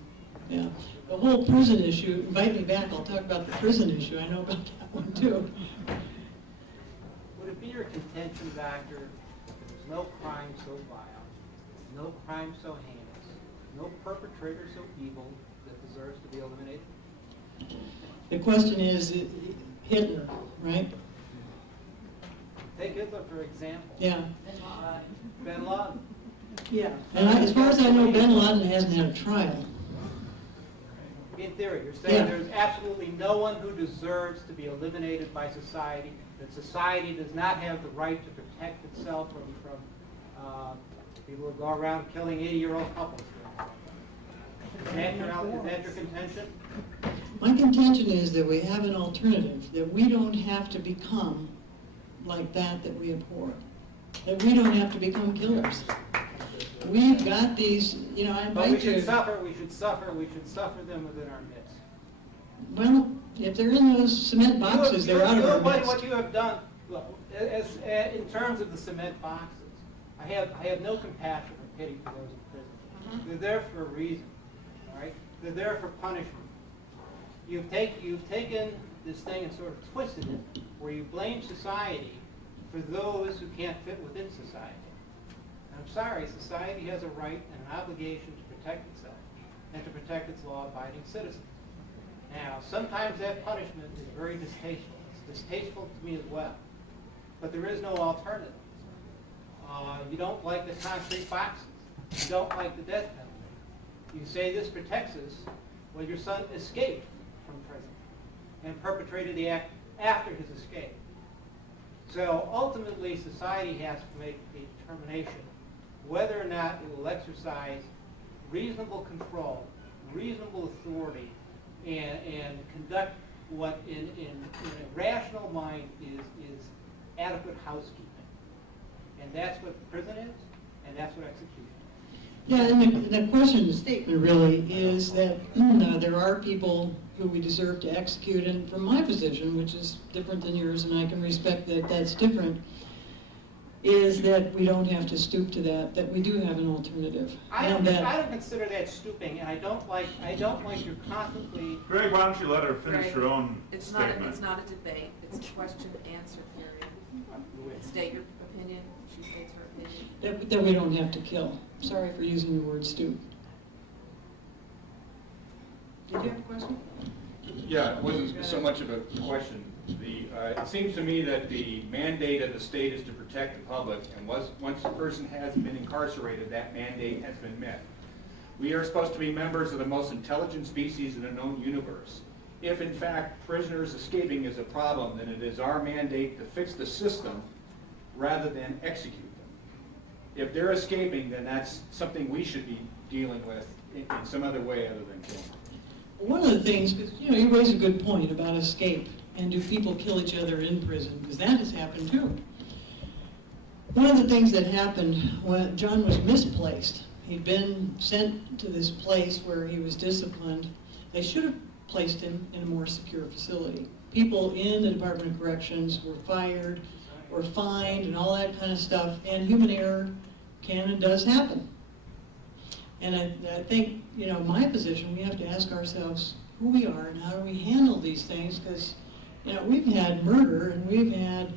yeah. The whole prison issue, invite me back, I'll talk about the prison issue, I know about that one too. Would it be your contention, Doctor, that there's no crime so vile, no crime so heinous, no perpetrator so evil that deserves to be eliminated? The question is, Hitler, right? Take Hitler, for example. Yeah. Bin Laden. Yeah. And as far as I know, bin Laden hasn't had a trial. In theory, you're saying Yeah. there's absolutely no one who deserves to be eliminated by society, that society does not have the right to protect itself from people who go around killing 80-year-old couples. Is that your contention? My contention is that we have an alternative, that we don't have to become like that we abhor, that we don't have to become killers. We've got these, I But invite we you. should suffer them within our midst. Well, if they're in those cement boxes, they're out of our What midst. you have done, look, in terms of the cement boxes, I have no compassion or pity for those in prison. They're there for a reason, all right? They're there for punishment. You've taken this thing and sort of twisted it, where you blame society for those who can't fit within society. And I'm sorry, society has a right and an obligation to protect itself and to protect its law-abiding citizens. Now, sometimes that punishment is very distasteful. It's distasteful to me as well. But there is no alternative. You don't like the concrete boxes. You don't like the death penalty. You say this protects us. Well, your son escaped from prison and perpetrated the act after his escape. So ultimately, society has to make a determination whether or not it will exercise reasonable control, reasonable authority, and conduct what in a rational mind is adequate housekeeping. And that's what prison is, and that's what execution is. Yeah, and the question, the statement really is that there are people who we deserve to execute, and from my position, which is different than yours, and I can respect that that's different, is that we don't have to stoop to that we do have an alternative. I don't consider that stooping, and I don't like you're constantly. Greg, why don't you let her finish her own It's statement? It's not a debate, it's a question and answer period. State your opinion, she states her opinion. That we don't have to kill. Sorry for using the word stoop. Did you have a question? Yeah, it wasn't so much of a question. It seems to me that the mandate of the state is to protect the public, and once a person has been incarcerated, that mandate has been met. We are supposed to be members of the most intelligent species in the known universe. If, in fact, prisoners escaping is a problem, then it is our mandate to fix the system rather than execute them. If they're escaping, then that's something we should be dealing with in some other way other than killing. One of the things, because you raise a good point about escape, and do people kill each other in prison, because that has happened too. One of the things that happened when John was misplaced, he'd been sent to this place where he was disciplined. They should have placed him in a more secure facility. People in the Department of Corrections were fired or fined and all that kind of stuff, and human error can and does happen. And I think, my position, we have to ask ourselves who we are and how do we handle these things, because, we've had murder and we've had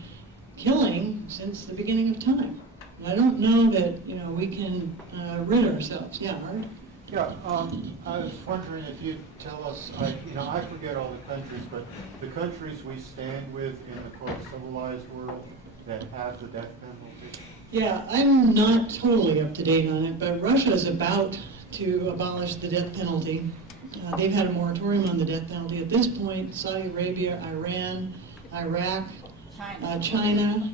killing since the beginning of time. And I don't know that, we can rid ourselves. Yeah, Art? Yeah, I was wondering if you'd tell us, I forget all the countries, but the countries we stand with in the quote civilized world that have the death penalty. Yeah, I'm not totally up to date on it, but Russia is about to abolish the death penalty. They've had a moratorium on the death penalty. At this point, Saudi Arabia, Iran, Iraq, China,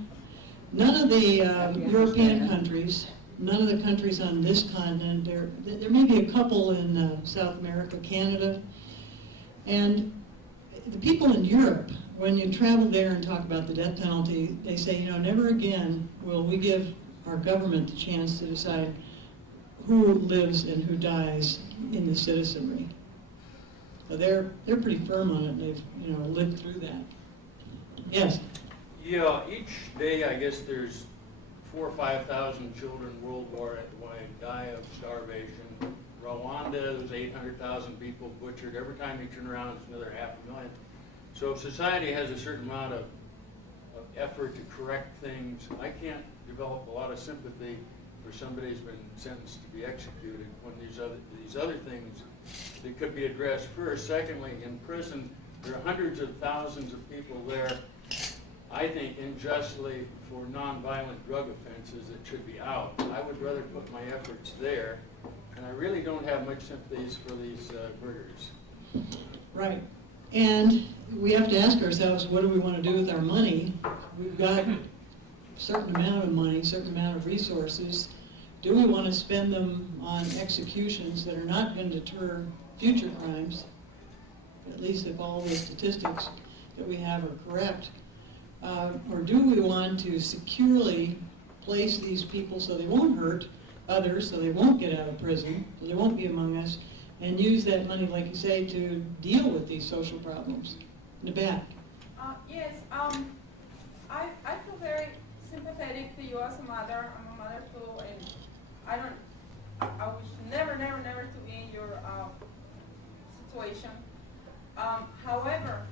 none of the European countries, none of the countries on this continent, there may be a couple in South America, Canada, and the people in Europe, when you travel there and talk about the death penalty, they say, you know, never again will we give our government the chance to decide who lives and who dies in the citizenry. So they're pretty firm on it. They've, you know, lived through that. Yes. Yeah, each day I guess there's 4,000 or 5,000 children worldwide die of starvation. Rwanda, there's 800,000 people butchered. Every time you turn around, it's another 500,000. So if society has a certain amount of effort to correct things, I can't develop a lot of sympathy for somebody who's been sentenced to be executed when these other things that could be addressed first. Secondly, in prison, there are hundreds of thousands of people there, I think unjustly, for nonviolent drug offenses that should be out. I would rather put my efforts there, and I really don't have much sympathies for these murderers. Right. And we have to ask ourselves, what do we want to do with our money? We've got a certain amount of money, a certain amount of resources. Do we want to spend them on executions that are not going to deter future crimes, at least if all the statistics that we have are correct? Or do we want to securely place these people so they won't hurt others, so they won't get out of prison, so they won't be among us, and use that money, like you say, to deal with these social problems? In the back. Yes, I feel very sympathetic to you as a mother. I'm a mother too, and I wish never to be in your situation. However,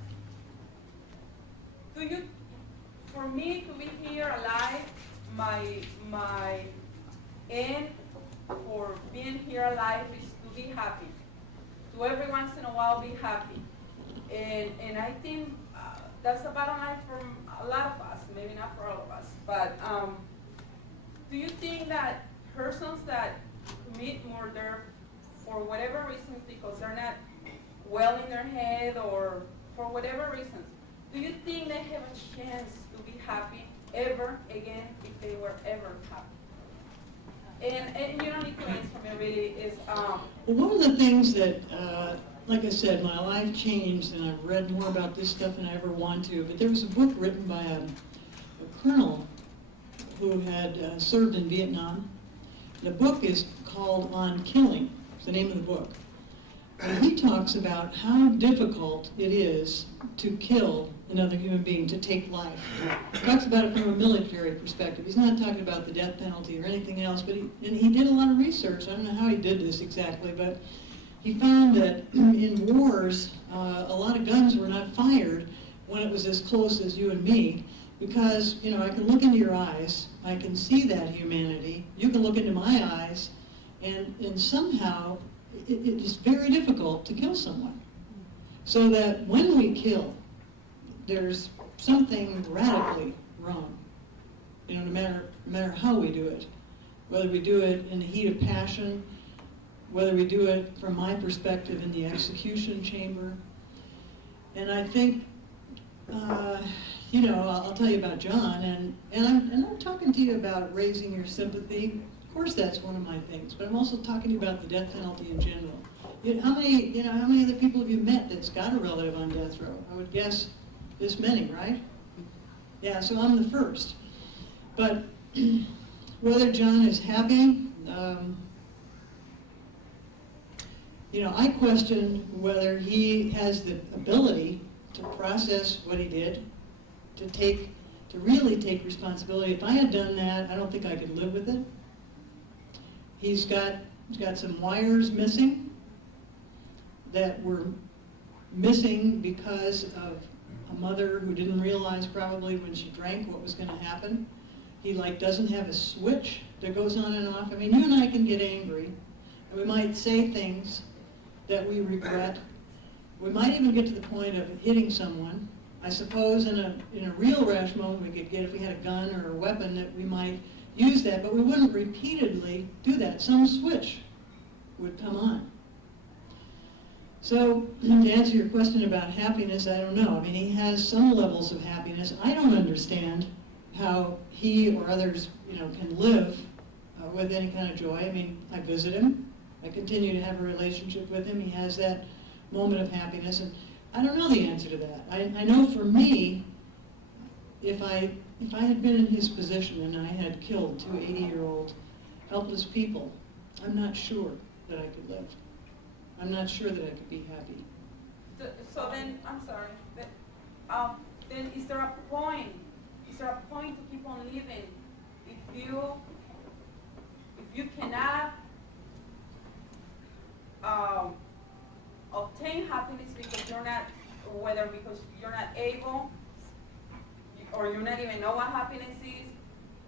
for me to be here alive, my end for being here alive is to be happy. To every once in a while be happy. And I think that's the bottom line for a lot of us, maybe not for all of us. But do you think that persons that commit murder for whatever reasons, because they're not well in their head or for whatever reasons, do you think they have a chance to be happy ever again if they were ever happy? And you don't need to answer me really, is... Well, one of the things that, like I said, my life changed and I've read more about this stuff than I ever want to, but there was a book written by a colonel who had served in Vietnam. The book is called On Killing. It's the name of the book. And he talks about how difficult it is to kill another human being, to take life. He talks about it from a military perspective. He's not talking about the death penalty or anything else, but he did a lot of research. I don't know how he did this exactly, but he found that in wars, a lot of guns were not fired when it was as close as you and me, because, you know, I can look into your eyes, I can see that humanity, you can look into my eyes, and somehow it is very difficult to kill someone. So that when we kill, there's something radically wrong, you know, no matter how we do it. Whether we do it in the heat of passion, whether we do it from my perspective in the execution chamber. And I think, you know, I'll tell you about John, and I'm talking to you about raising your sympathy. Of course that's one of my things, but I'm also talking to you about the death penalty in general. How many other people have you met that's got a relative on death row? I would guess this many, right? Yeah, so I'm the first. But whether John is happy, you know, I question whether he has the ability to process what he did, to really take responsibility. If I had done that, I don't think I could live with it. He's got some wires missing that were missing because of a mother who didn't realize probably when she drank what was going to happen. He doesn't have a switch that goes on and off. I mean, you and I can get angry, and we might say things that we regret. We might even get to the point of hitting someone. I suppose in a real rash moment we could get, if we had a gun or a weapon, that we might use that, but we wouldn't repeatedly do that. Some switch would come on. So to answer your question about happiness, I don't know. I mean, he has some levels of happiness. I don't understand how he or others, you know, can live with any kind of joy. I mean, I visit him. I continue to have a relationship with him. He has that moment of happiness. And I don't know the answer to that. I know for me, if I had been in his position and I had killed two 80-year-old helpless people, I'm not sure that I could live. I'm not sure that I could be happy. So then, I'm sorry, then is there a point to keep on living if you cannot obtain happiness because you're not, whether because you're not able, or you not even know what happiness is,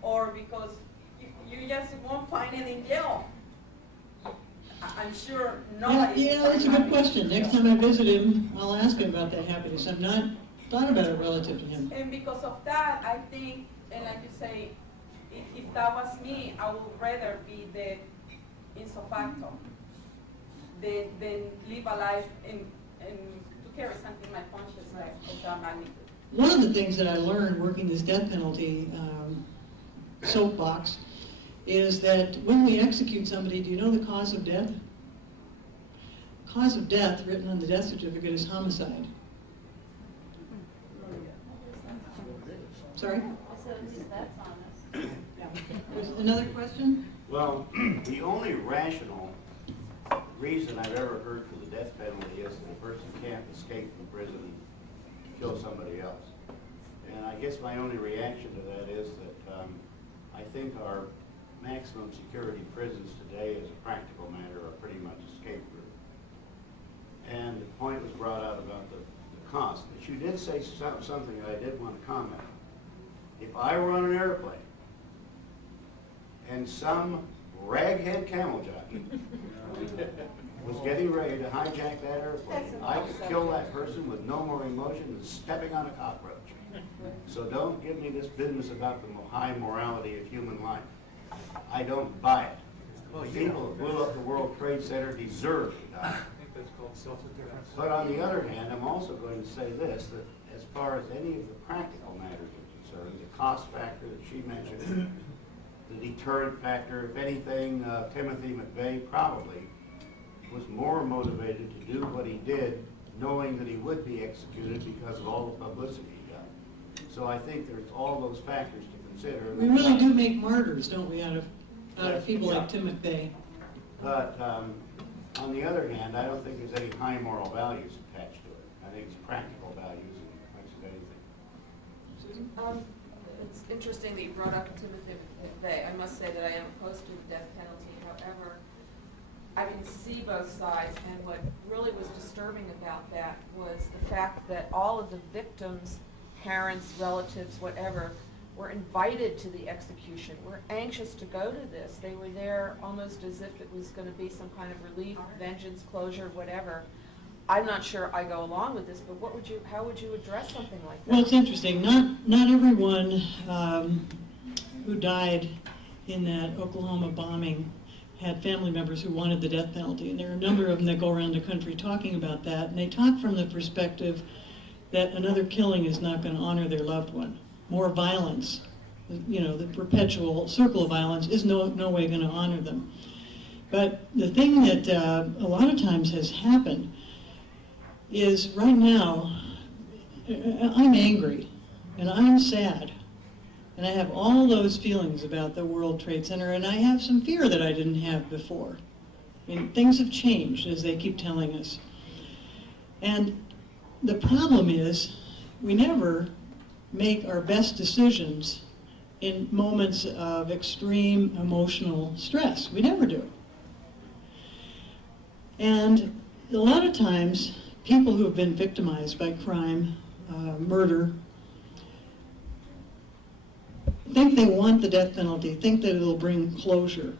or because you just won't find it in jail? I'm sure nobody. Yeah, that's a good question. Next time I visit him, I'll ask him about that happiness. I've not thought about it relative to him. And because of that, I think, and like you say, if that was me, I would rather be dead ipso facto than live a life and to carry something in my conscience of that magnitude. One of the things that I learned working this death penalty soapbox is that when we execute somebody, do you know the cause of death? Cause of death, written on the death certificate, is homicide. Sorry? There's another question? Well, the only rational reason I've ever heard for the death penalty is that a person can't escape from prison and kill somebody else. And I guess my only reaction to that is that I think our maximum security prisons today, as a practical matter, are pretty much escape-proof. And the point was brought out about the cost. But you did say something that I did want to comment on. If I were on an airplane and some raghead camel jockey was getting ready to hijack that airplane, I could kill that person with no more emotion than stepping on a cockroach. So don't give me this business about the high morality of human life. I don't buy it. The people who blew up the World Trade Center deserve to die. I think that's called self-defense. But on the other hand, I'm also going to say this, that as far as any of the practical matters are concerned, the cost factor that she mentioned, the deterrent factor, if anything, Timothy McVeigh probably was more motivated to do what he did, knowing that he would be executed because of all the publicity he got. So I think there's all those factors to consider. We really do make martyrs, don't we, out of people like Tim McVeigh. But on the other hand, I don't think there's any high moral values attached to it. I think it's practical values as much as anything. It's interesting that you brought up Timothy McVeigh. I must say that I am opposed to the death penalty. However, I can see both sides, and what really was disturbing about that was the fact that all of the victims, parents, relatives, whatever, were invited to the execution, were anxious to go to this. They were there almost as if it was going to be some kind of relief, vengeance, closure, whatever. I'm not sure I go along with this, but how would you address something like that? Well, it's interesting. Not everyone who died in that Oklahoma bombing had family members who wanted the death penalty, and there are a number of them that go around the country talking about that, and they talk from the perspective that another killing is not going to honor their loved one. More violence, the perpetual circle of violence is no way going to honor them. But the thing that a lot of times has happened is right now, I'm angry and I'm sad and I have all those feelings about the World Trade Center, and I have some fear that I didn't have before. I mean, things have changed, as they keep telling us. And the problem is we never make our best decisions in moments of extreme emotional stress. We never do. And a lot of times, people who have been victimized by crime, murder, think they want the death penalty, think that it'll bring closure,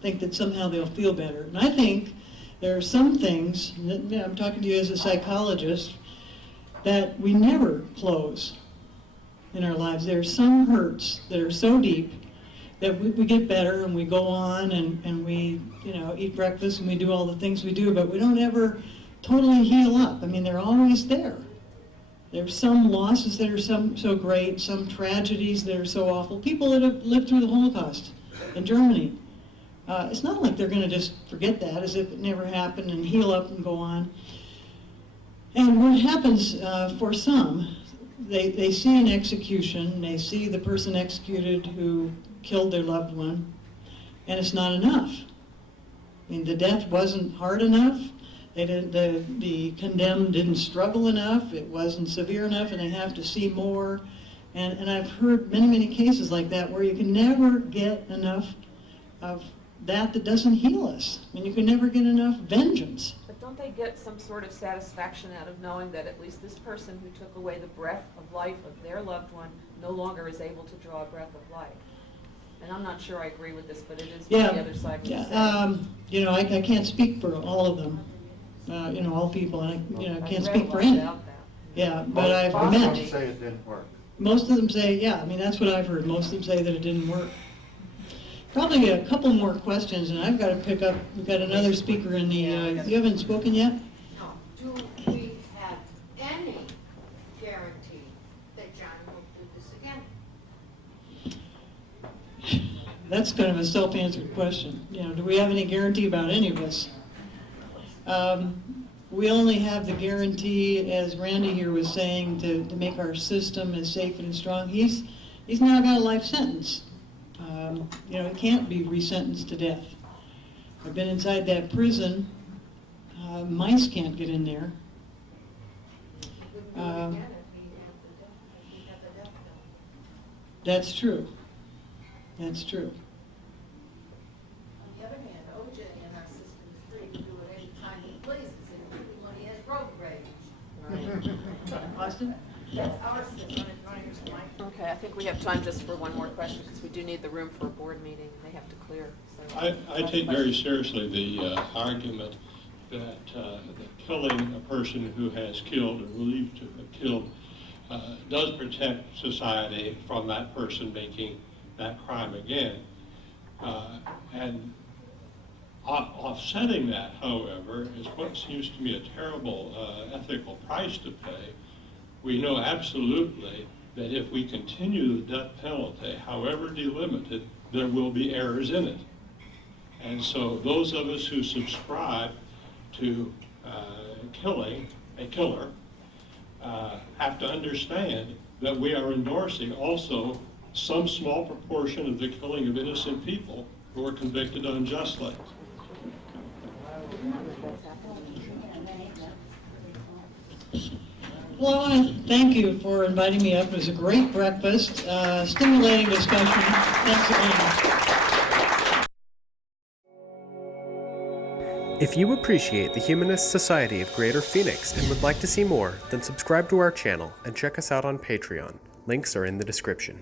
think that somehow they'll feel better. And I think there are some things, I'm talking to you as a psychologist, that we never close in our lives. There are some hurts that are so deep that we get better and we go on and we eat breakfast and we do all the things we do, but we don't ever totally heal up. I mean, they're always there. There's some losses that are so great, some tragedies that are so awful. People that have lived through the Holocaust in Germany, it's not like they're going to just forget that as if it never happened and heal up and go on. And what happens for some, they see an execution, they see the person executed who killed their loved one, and it's not enough. I mean, the death wasn't hard enough. They didn't, the condemned didn't struggle enough. It wasn't severe enough, and they have to see more. And I've heard many, many cases like that where you can never get enough of that doesn't heal us. I mean, you can never get enough vengeance. But don't they get some sort of satisfaction out of knowing that at least this person who took away the breath of life of their loved one no longer is able to draw a breath of life? And I'm not sure I agree with this, but it is what the other side would say. You know, I can't speak for all of them, you know, all people, and I can't speak for any. Yeah, but I've Most met. of them say it didn't work. Most of them say, yeah, I mean, that's what I've heard. Most of them say that it didn't work. Probably a couple more questions, and I've got to pick up, we've got another speaker in the, you haven't spoken yet? No. Do we have any guarantee that John will do this again? That's kind of a self-answered question. You know, do we have any guarantee about any of us? We only have the guarantee, as Randy here was saying, to make our system as safe and as strong. He's now got a life sentence. You know, he can't be resentenced to death. I've been inside that prison. Mice can't get in there. That's true. That's true. On the other hand, OJ in our system is free to do it any time he pleases, including when he has road rage. Austin? That's our system. Okay, I think we have time just for one more question, because we do need the room for a board meeting. They have to clear. So I take very seriously the argument that killing a person who has killed or believed to have killed does protect society from that person making that crime again. And offsetting that, however, is what seems to me a terrible ethical price to pay. We know absolutely that if we continue the death penalty, however delimited, there will be errors in it. And so those of us who subscribe to killing a killer have to understand that we are endorsing also some small proportion of the killing of innocent people who are convicted unjustly. Well, I want to thank you for inviting me up. It was a great breakfast, stimulating discussion. Thanks again. If you appreciate the Humanist Society of Greater Phoenix and would like to see more, then subscribe to our channel and check us out on Patreon. Links are in the description.